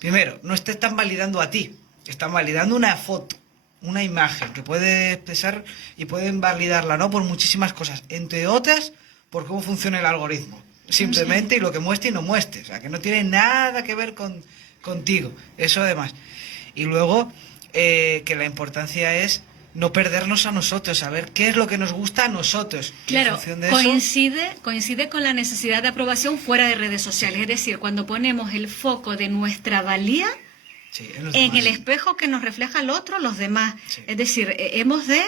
primero, no te están validando a ti, están validando una foto, una imagen que puede expresar y pueden validarla, ¿no? Por muchísimas cosas, entre otras por cómo funciona el algoritmo, simplemente y lo que muestre y no muestre, o sea, que no tiene nada que ver contigo, eso además. Y luego que la importancia es no perdernos a nosotros, saber qué es lo que nos gusta a nosotros. Y en Claro, función de eso, coincide con la necesidad de aprobación fuera de redes sociales. Es decir, cuando ponemos el foco de nuestra valía sí, en los en demás. el espejo que nos refleja el otro, los demás. Sí. Es decir, hemos de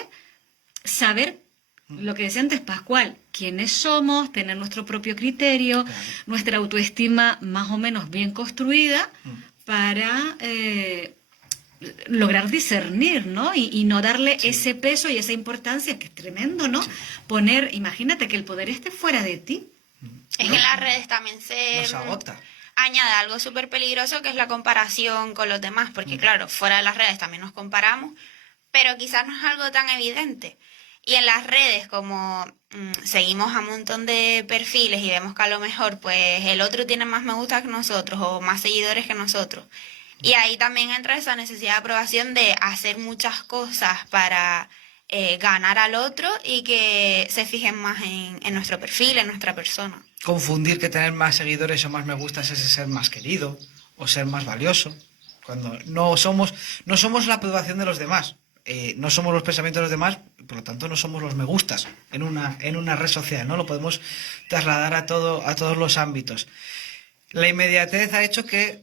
saber lo que decía antes Pascual, quiénes somos, tener nuestro propio criterio, Claro. nuestra autoestima más o menos bien construida para lograr discernir, ¿no? Y no darle ese peso y esa importancia, que es tremendo, ¿no? Poner, imagínate que el poder esté fuera de ti. Es que en las redes también se Nos agota. añade algo súper peligroso que es la comparación con los demás, porque claro, fuera de las redes también nos comparamos, pero quizás no es algo tan evidente. Y en las redes, como seguimos a un montón de perfiles y vemos que a lo mejor pues el otro tiene más me gusta que nosotros o más seguidores que nosotros, Y ahí también entra esa necesidad de aprobación de hacer muchas cosas para ganar al otro y que se fijen más en nuestro perfil, en nuestra persona. Confundir que tener más seguidores o más me gustas es ser más querido o ser más valioso, cuando no somos la aprobación de los demás, no somos los pensamientos de los demás, por lo tanto no somos los me gustas en una red social, ¿no? Lo podemos trasladar a todos los ámbitos. La inmediatez ha hecho que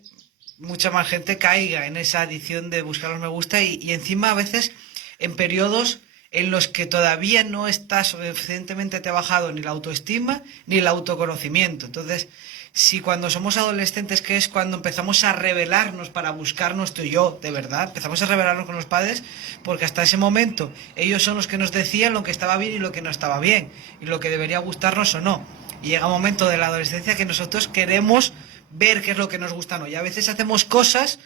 mucha más gente caiga en esa adicción de buscar los me gusta y encima a veces en periodos en los que todavía no está suficientemente trabajado ni la autoestima ni el autoconocimiento. Entonces, si cuando somos adolescentes, que es cuando empezamos a rebelarnos para buscar nuestro yo, de verdad, empezamos a rebelarnos con los padres, porque hasta ese momento ellos son los que nos decían lo que estaba bien y lo que no estaba bien, y lo que debería gustarnos o no. Y llega un momento de la adolescencia que nosotros queremos ver qué es lo que nos gusta o no. Y a veces hacemos cosas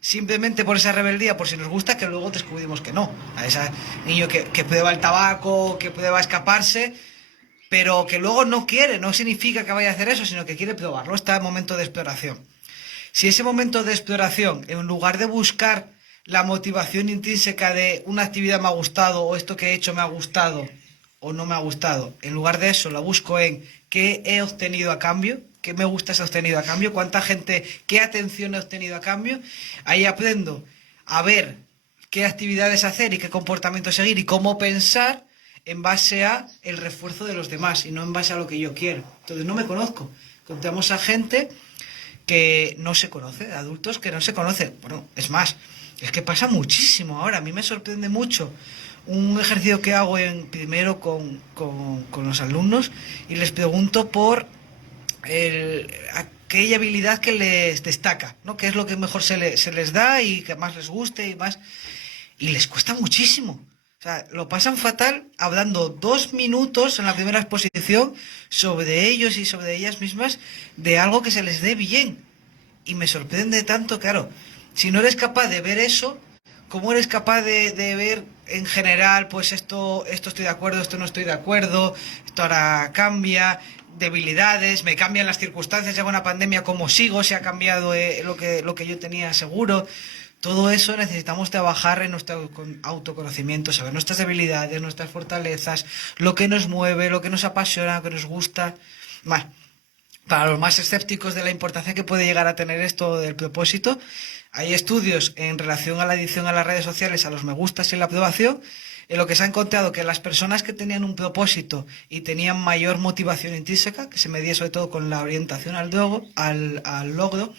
simplemente por esa rebeldía, por si nos gusta, que luego descubrimos que no. A ese niño que prueba el tabaco, que prueba escaparse, pero que luego no quiere, no significa que vaya a hacer eso, sino que quiere probarlo. Está en momento de exploración. Si ese momento de exploración, en lugar de buscar la motivación intrínseca de una actividad me ha gustado, o esto que he hecho me ha gustado, o no me ha gustado, en lugar de eso la busco en qué he obtenido a cambio, qué me gustas he obtenido a cambio, cuánta gente, qué atención he obtenido a cambio, ahí aprendo a ver qué actividades hacer y qué comportamiento seguir y cómo pensar en base a el refuerzo de los demás y no en base a lo que yo quiero. Entonces no me conozco. Encontramos a gente que no se conoce, adultos que no se conocen. Bueno, es más, es que pasa muchísimo ahora. A mí me sorprende mucho un ejercicio que hago en primero con los alumnos y les pregunto por aquella habilidad que les destaca, ¿no? ¿Qué es lo que mejor se les da y que más les guste y más? Y les cuesta muchísimo. O sea, lo pasan fatal hablando 2 minutos en la primera exposición sobre ellos y sobre ellas mismas de algo que se les dé bien. Y me sorprende tanto, claro, si no eres capaz de ver eso, ¿cómo eres capaz de ver en general, pues esto estoy de acuerdo, esto no estoy de acuerdo, esto ahora cambia, debilidades, me cambian las circunstancias, llega una pandemia, ¿cómo sigo? Se ha cambiado lo que yo tenía seguro. Todo eso necesitamos trabajar en nuestro autoconocimiento, saber nuestras debilidades, nuestras fortalezas, lo que nos mueve, lo que nos apasiona, lo que nos gusta. Más, para los más escépticos de la importancia que puede llegar a tener esto del propósito, hay estudios en relación a la adicción a las redes sociales, a los me gustas y la aprobación, en lo que se ha encontrado que las personas que tenían un propósito y tenían mayor motivación intrínseca, que se medía sobre todo con la orientación al logro,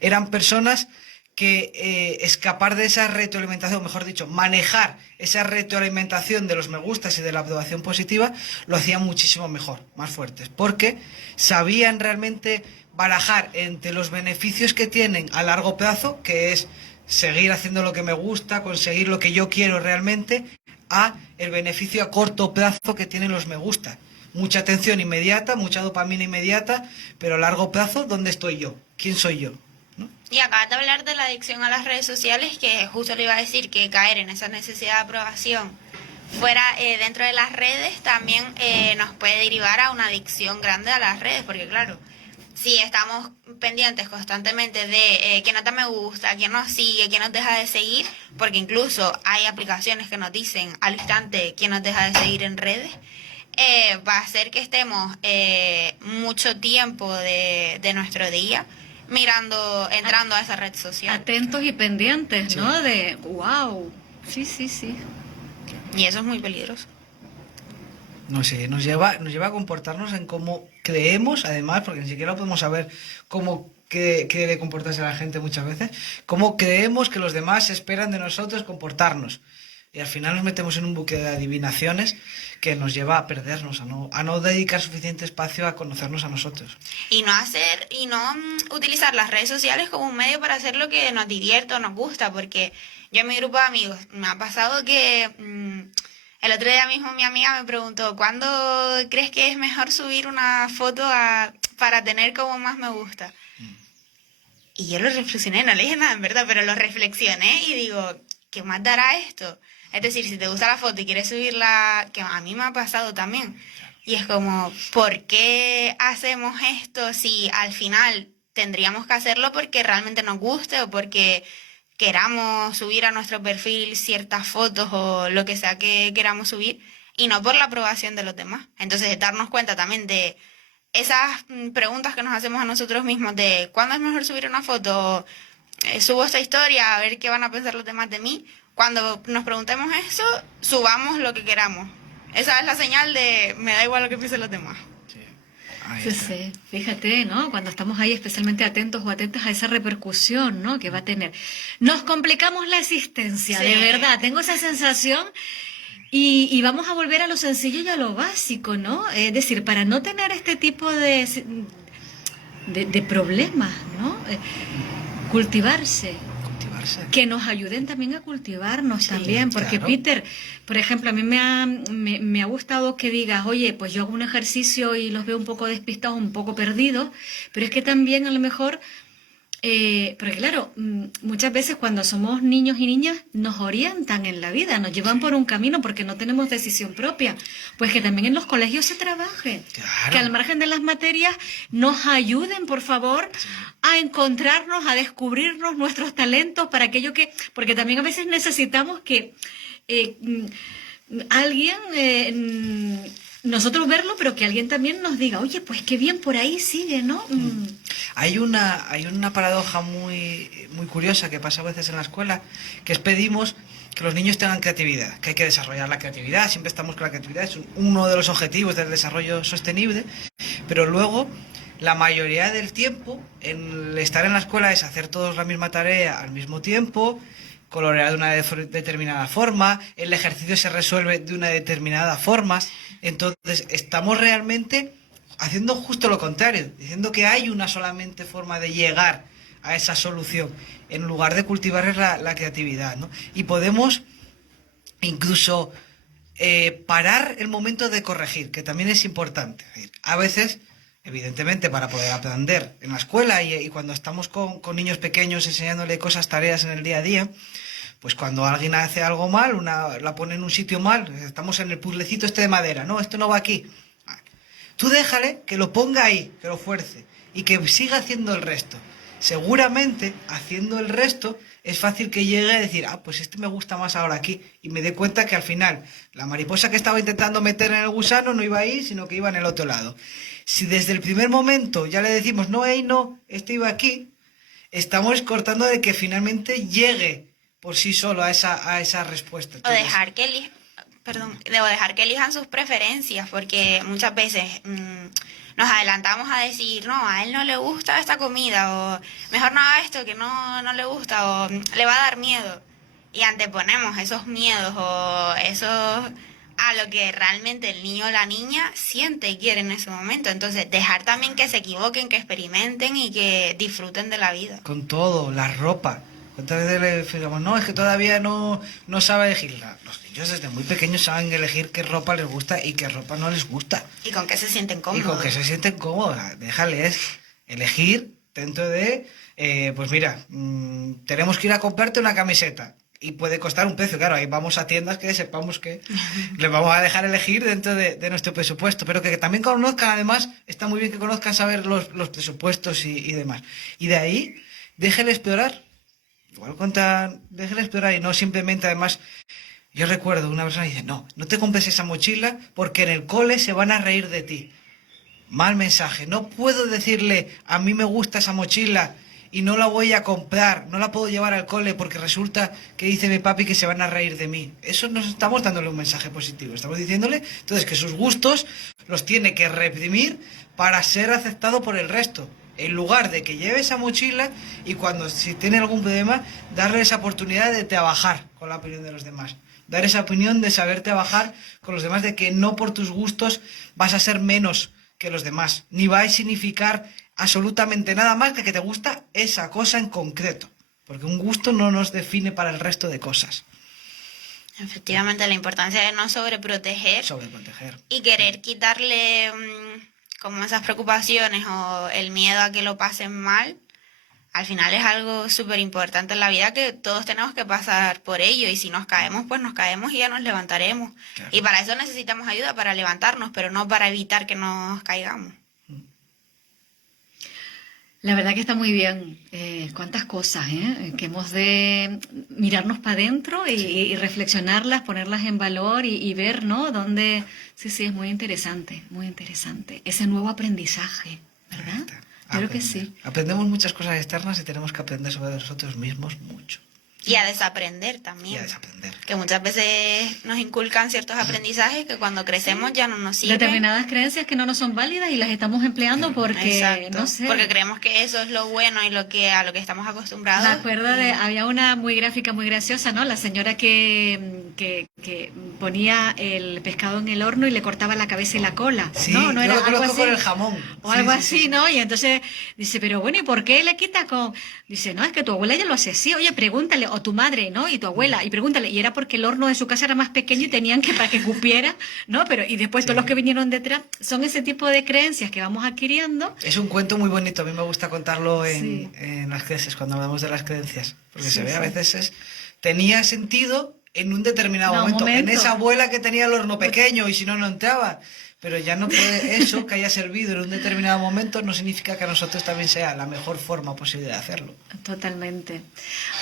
eran personas que escapar de esa retroalimentación, mejor dicho, manejar esa retroalimentación de los me gustas y de la aprobación positiva, lo hacían muchísimo mejor, más fuertes, porque sabían realmente barajar entre los beneficios que tienen a largo plazo, que es seguir haciendo lo que me gusta, conseguir lo que yo quiero realmente, a el beneficio a corto plazo que tienen los me gusta. Mucha atención inmediata, mucha dopamina inmediata, pero a largo plazo, ¿dónde estoy yo? ¿Quién soy yo? ¿No? Y acabas de hablar de la adicción a las redes sociales, que justo le iba a decir que caer en esa necesidad de aprobación fuera dentro de las redes también nos puede derivar a una adicción grande a las redes, porque claro, si estamos pendientes constantemente de quién no me gusta, quién nos sigue, quién nos deja de seguir, porque incluso hay aplicaciones que nos dicen al instante quién nos deja de seguir en redes, va a hacer que estemos mucho tiempo de nuestro día entrando a esa red social. Atentos y pendientes, Sí. ¿no? De, wow, sí, sí, sí. Y eso es muy peligroso. No sé, nos lleva a comportarnos en cómo creemos, además, porque ni siquiera podemos saber cómo quiere comportarse la gente muchas veces, cómo creemos que los demás esperan de nosotros comportarnos. Y al final nos metemos en un bucle de adivinaciones que nos lleva a perdernos, a no dedicar suficiente espacio a conocernos a nosotros. Y no utilizar las redes sociales como un medio para hacer lo que nos divierte o nos gusta, porque yo en mi grupo de amigos me ha pasado que el otro día mismo mi amiga me preguntó, ¿cuándo crees que es mejor subir una foto para tener como más me gusta? Y yo lo reflexioné, no le dije nada en verdad, pero lo reflexioné y digo, ¿qué más dará esto? Es decir, si te gusta la foto y quieres subirla, que a mí me ha pasado también, y es como, ¿por qué hacemos esto si al final tendríamos que hacerlo porque realmente nos guste o porque queramos subir a nuestro perfil ciertas fotos o lo que sea que queramos subir y no por la aprobación de los demás. Entonces, darnos cuenta también de esas preguntas que nos hacemos a nosotros mismos de ¿cuándo es mejor subir una foto? Subo esta historia a ver qué van a pensar los demás de mí. Cuando nos preguntemos eso, subamos lo que queramos. Esa es la señal de me da igual lo que piensen los demás. Sí, sí. Fíjate, ¿no? Cuando estamos ahí especialmente atentos o atentas a esa repercusión, ¿no? Que va a tener. Nos complicamos la existencia, Sí. de verdad. Tengo esa sensación y vamos a volver a lo sencillo y a lo básico, ¿no? Es decir, para no tener este tipo de problemas, ¿no? Cultivarse. Que nos ayuden también a cultivarnos también, porque claro. Peter, por ejemplo, a mí me ha gustado que digas, oye, pues yo hago un ejercicio y los veo un poco despistados, un poco perdidos, pero es que también a lo mejor, porque claro, muchas veces cuando somos niños y niñas nos orientan en la vida, nos llevan por un camino porque no tenemos decisión propia, pues que también en los colegios se trabaje, Claro. que al margen de las materias nos ayuden, por favor, a encontrarnos, a descubrirnos nuestros talentos para aquello que, porque también a veces necesitamos que alguien, nosotros verlo, pero que alguien también nos diga, oye, pues qué bien por ahí sigue, ¿no? Hay una paradoja muy curiosa que pasa a veces en la escuela, que es pedimos que los niños tengan creatividad, que hay que desarrollar la creatividad, siempre estamos con la creatividad, es uno de los objetivos del desarrollo sostenible, pero luego la mayoría del tiempo el estar en la escuela es hacer todos la misma tarea al mismo tiempo, colorear de una determinada forma, el ejercicio se resuelve de una determinada forma, entonces estamos realmente haciendo justo lo contrario, diciendo que hay una solamente forma de llegar a esa solución, en lugar de cultivar la creatividad, ¿no? Y podemos incluso parar el momento de corregir, que también es importante. Es decir, a veces, evidentemente, para poder aprender en la escuela y cuando estamos con niños pequeños enseñándole cosas, tareas en el día a día, pues cuando alguien hace algo mal, la pone en un sitio mal, estamos en el puzzlecito este de madera, no, esto no va aquí. Tú déjale que lo ponga ahí, que lo fuerce y que siga haciendo el resto. Seguramente, haciendo el resto, es fácil que llegue a decir, pues este me gusta más ahora aquí. Y me dé cuenta que al final, la mariposa que estaba intentando meter en el gusano no iba ahí, sino que iba en el otro lado. Si desde el primer momento ya le decimos, no, no, este iba aquí, estamos cortando de que finalmente llegue por sí solo a esa respuesta. O Entonces, dejar que dejar que elijan sus preferencias, porque muchas veces nos adelantamos a decir, no, a él no le gusta esta comida, o mejor no haga esto que no le gusta, o le va a dar miedo. Y anteponemos esos miedos o esos a lo que realmente el niño o la niña siente y quiere en ese momento. Entonces, dejar también que se equivoquen, que experimenten y que disfruten de la vida. con todo, la ropa. ¿Cuántas veces le fijamos? No, es que todavía no sabe elegir. Los niños desde muy pequeños saben elegir qué ropa les gusta y qué ropa no les gusta. Y con que se sienten cómodos. Y con que se sienten cómodas. Déjales elegir dentro de, pues mira, tenemos que ir a comprarte una camiseta. Y puede costar un precio, claro, ahí vamos a tiendas que sepamos que les vamos a dejar elegir dentro de nuestro presupuesto, pero que también conozcan, además, está muy bien que conozcan saber los presupuestos y demás. Y de ahí, déjenle explorar. Igual déjenle explorar y no simplemente, además, yo recuerdo una persona que dice, no te compres esa mochila porque en el cole se van a reír de ti. Mal mensaje, no puedo decirle, a mí me gusta esa mochila y no la voy a comprar, no la puedo llevar al cole porque resulta que dice mi papi que se van a reír de mí. Eso no estamos dándole un mensaje positivo, estamos diciéndole entonces que sus gustos los tiene que reprimir para ser aceptado por el resto, en lugar de que lleve esa mochila y si tiene algún problema, darle esa oportunidad de trabajar con la opinión de los demás, dar esa opinión de saber trabajar con los demás, de que no por tus gustos vas a ser menos que los demás, ni va a significar absolutamente nada más que te gusta esa cosa en concreto, porque un gusto no nos define para el resto de cosas. Efectivamente, la importancia de no sobreproteger y querer quitarle como esas preocupaciones o el miedo a que lo pasen mal, al final es algo súper importante en la vida, que todos tenemos que pasar por ello, y si nos caemos, pues nos caemos y ya nos levantaremos. Claro. Y para eso necesitamos ayuda, para levantarnos, pero no para evitar que nos caigamos. La verdad que está muy bien. Cuántas cosas, que hemos de mirarnos para adentro y reflexionarlas, ponerlas en valor y ver, ¿no? Dónde... Sí, sí, es muy interesante, muy interesante. Ese nuevo aprendizaje, ¿verdad? Yo creo que sí. Aprendemos muchas cosas externas y tenemos que aprender sobre nosotros mismos mucho. Y a desaprender también. Y a desaprender. Que muchas veces nos inculcan ciertos aprendizajes que cuando crecemos ya no nos sirven. Determinadas creencias que no nos son válidas y las estamos empleando porque, Exacto, no sé. porque creemos que eso es lo bueno y lo que a lo que estamos acostumbrados. Me acuerdo había una muy gráfica, muy graciosa, ¿no? La señora que ponía el pescado en el horno y le cortaba la cabeza y la cola. Sí, ¿no? ¿No yo era lo algo conozco así? con el jamón. O Sí, algo sí, así, sí. ¿no? Y entonces dice, pero bueno, ¿y por qué le quita con...? Dice, no, es que tu abuela ya lo hacía así. Oye, pregúntale, o tu madre, ¿no? Y tu abuela, y pregúntale. Y era porque el horno de su casa era más pequeño y tenían que, para que cupiera, ¿no? Pero, y después todos los que vinieron detrás, son ese tipo de creencias que vamos adquiriendo. Es un cuento muy bonito, a mí me gusta contarlo Sí. en las creencias, cuando hablamos de las creencias, porque Sí, se ve a sí. veces tenía sentido en un determinado No, momento, en momento. esa abuela que tenía el horno pequeño y si no, no entraba, pero ya no puede eso que haya servido en un determinado momento no significa que a nosotros también sea la mejor forma posible de hacerlo. Totalmente.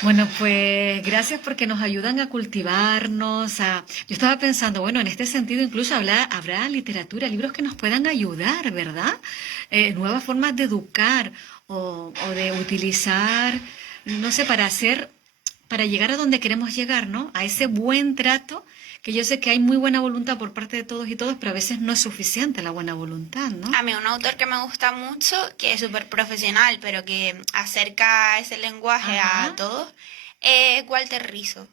Bueno, pues gracias porque nos ayudan a cultivarnos. Yo estaba pensando, bueno, en este sentido incluso habrá literatura, libros que nos puedan ayudar, ¿verdad? Nuevas formas de educar o de utilizar, no sé, para llegar a donde queremos llegar, ¿no? A ese buen trato, que yo sé que hay muy buena voluntad por parte de todos y todas, pero a veces no es suficiente la buena voluntad, ¿no? A mí un autor que me gusta mucho, que es súper profesional, pero que acerca ese lenguaje Ajá. a todos, es Walter Rizzo.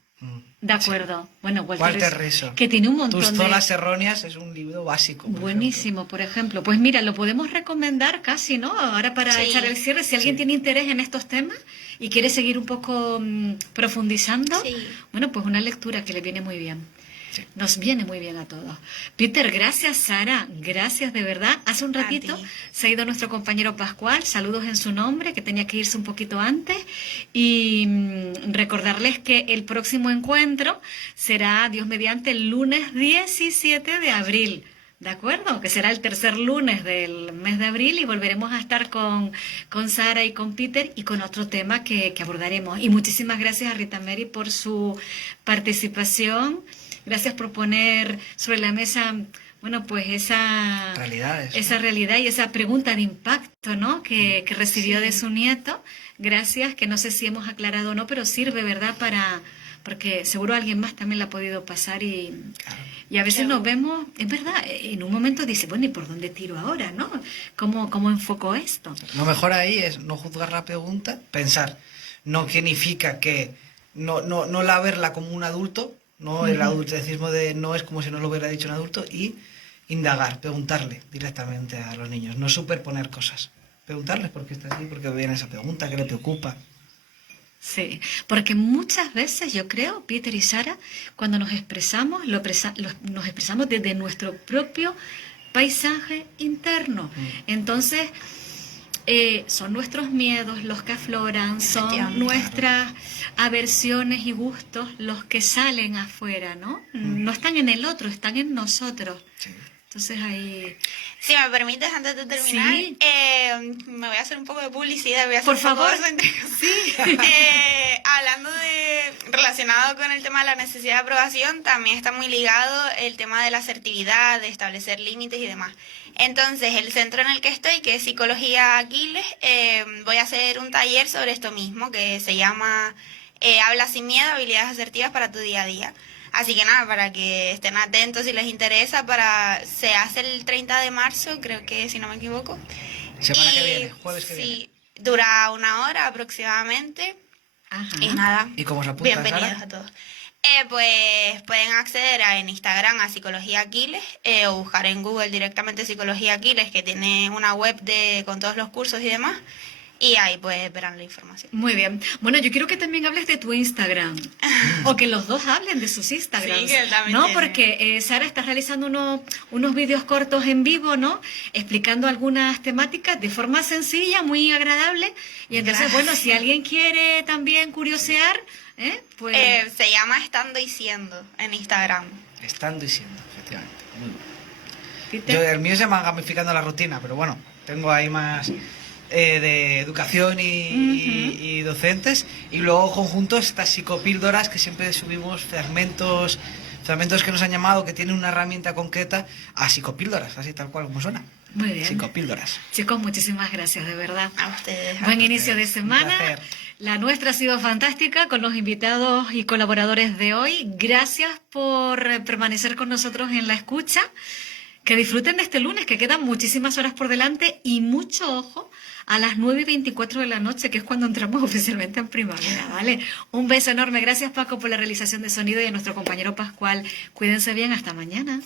De acuerdo. Bueno, Walter Rizzo. que tiene un montón Tus de... zonas erróneas es un libro básico. por Buenísimo, por ejemplo. Pues mira, lo podemos recomendar casi, ¿no? Ahora para Sí. echar el cierre, si alguien tiene interés en estos temas y quiere seguir un poco profundizando, Sí. bueno, pues una lectura que le viene muy bien. Sí. Nos viene muy bien a todos. Peter, gracias, Sara, gracias de verdad. Hace un A ratito ti. se ha ido nuestro compañero Pascual, saludos en su nombre, que tenía que irse un poquito antes, y recordarles que el próximo encuentro será, Dios mediante, el lunes 17 de abril. ¿De acuerdo? Que será el tercer lunes del mes de abril y volveremos a estar con Sara y con Peter y con otro tema que abordaremos. Y muchísimas gracias a Rita Mary por su participación. Gracias por poner sobre la mesa, bueno, pues esa Realidades, esa realidad y esa pregunta de impacto, ¿no? Que recibió de su nieto. Gracias, que no sé si hemos aclarado o no, pero sirve, ¿verdad? Porque seguro alguien más también la ha podido pasar y a veces nos vemos, es verdad, en un momento dice, bueno, ¿y por dónde tiro ahora, no? ¿Cómo enfoco esto? Lo mejor ahí es no juzgar la pregunta, pensar. No significa que no la verla como un adulto, no el adultecismo de no es como si no lo hubiera dicho un adulto, y indagar, preguntarle directamente a los niños, no superponer cosas. Preguntarles por qué está así, por qué viene esa pregunta, qué le preocupa. Sí, porque muchas veces yo creo, Peter y Sara, cuando nos expresamos, nos expresamos desde nuestro propio paisaje interno. Entonces, son nuestros miedos los que afloran, son Efectivamente. nuestras aversiones y gustos los que salen afuera, ¿no? No están en el otro, están en nosotros. Sí. Entonces ahí... Si me permites, antes de terminar, Sí. me voy a hacer un poco de publicidad. Voy a hacer Por un poco favor. de entrega. Hablando relacionado con el tema de la necesidad de aprobación, también está muy ligado el tema de la asertividad, de establecer límites y demás. Entonces, el centro en el que estoy, que es Psicología Aquiles, voy a hacer un taller sobre esto mismo, que se llama Habla sin miedo, habilidades asertivas para tu día a día. Así que nada, para que estén atentos si les interesa, se hace el 30 de marzo, creo que si no me equivoco. Semana que viene, jueves que sí, viene. dura 1 hora aproximadamente. Ajá. Y nada, ¿Y cómo se apunta, bienvenidos Sara? a todos. Pues pueden acceder en Instagram a Psicología Aquiles o buscar en Google directamente Psicología Aquiles, que tiene una web con todos los cursos y demás. Y ahí pues verán la información. Muy bien. Bueno, yo quiero que también hables de tu Instagram. O que los dos hablen de sus Instagrams. Sí, que él también ¿no? tiene. Porque Sara está realizando unos vídeos cortos en vivo, ¿no? Explicando algunas temáticas de forma sencilla, muy agradable. Y entonces, Gracias. bueno, si alguien quiere también curiosear, pues... Se llama Estando y Siendo en Instagram. Estando y siendo, efectivamente. Muy bien. Peter. El mío se llama Gamificando la Rutina, pero bueno, tengo ahí más de educación y docentes, y luego conjuntos estas psicopíldoras que siempre subimos fragmentos que nos han llamado, que tienen una herramienta concreta, a psicopíldoras, así tal cual como suena. Muy bien. Psicopíldoras. Chicos, muchísimas gracias, de verdad. A ustedes. Buen inicio de semana. Un placer. La nuestra ha sido fantástica con los invitados y colaboradores de hoy. Gracias por permanecer con nosotros en la escucha. Que disfruten de este lunes, que quedan muchísimas horas por delante y mucho ojo a las 9:24 de la noche, que es cuando entramos oficialmente en primavera, ¿vale? Un beso enorme. Gracias, Paco, por la realización de sonido y a nuestro compañero Pascual. Cuídense bien. Hasta mañana.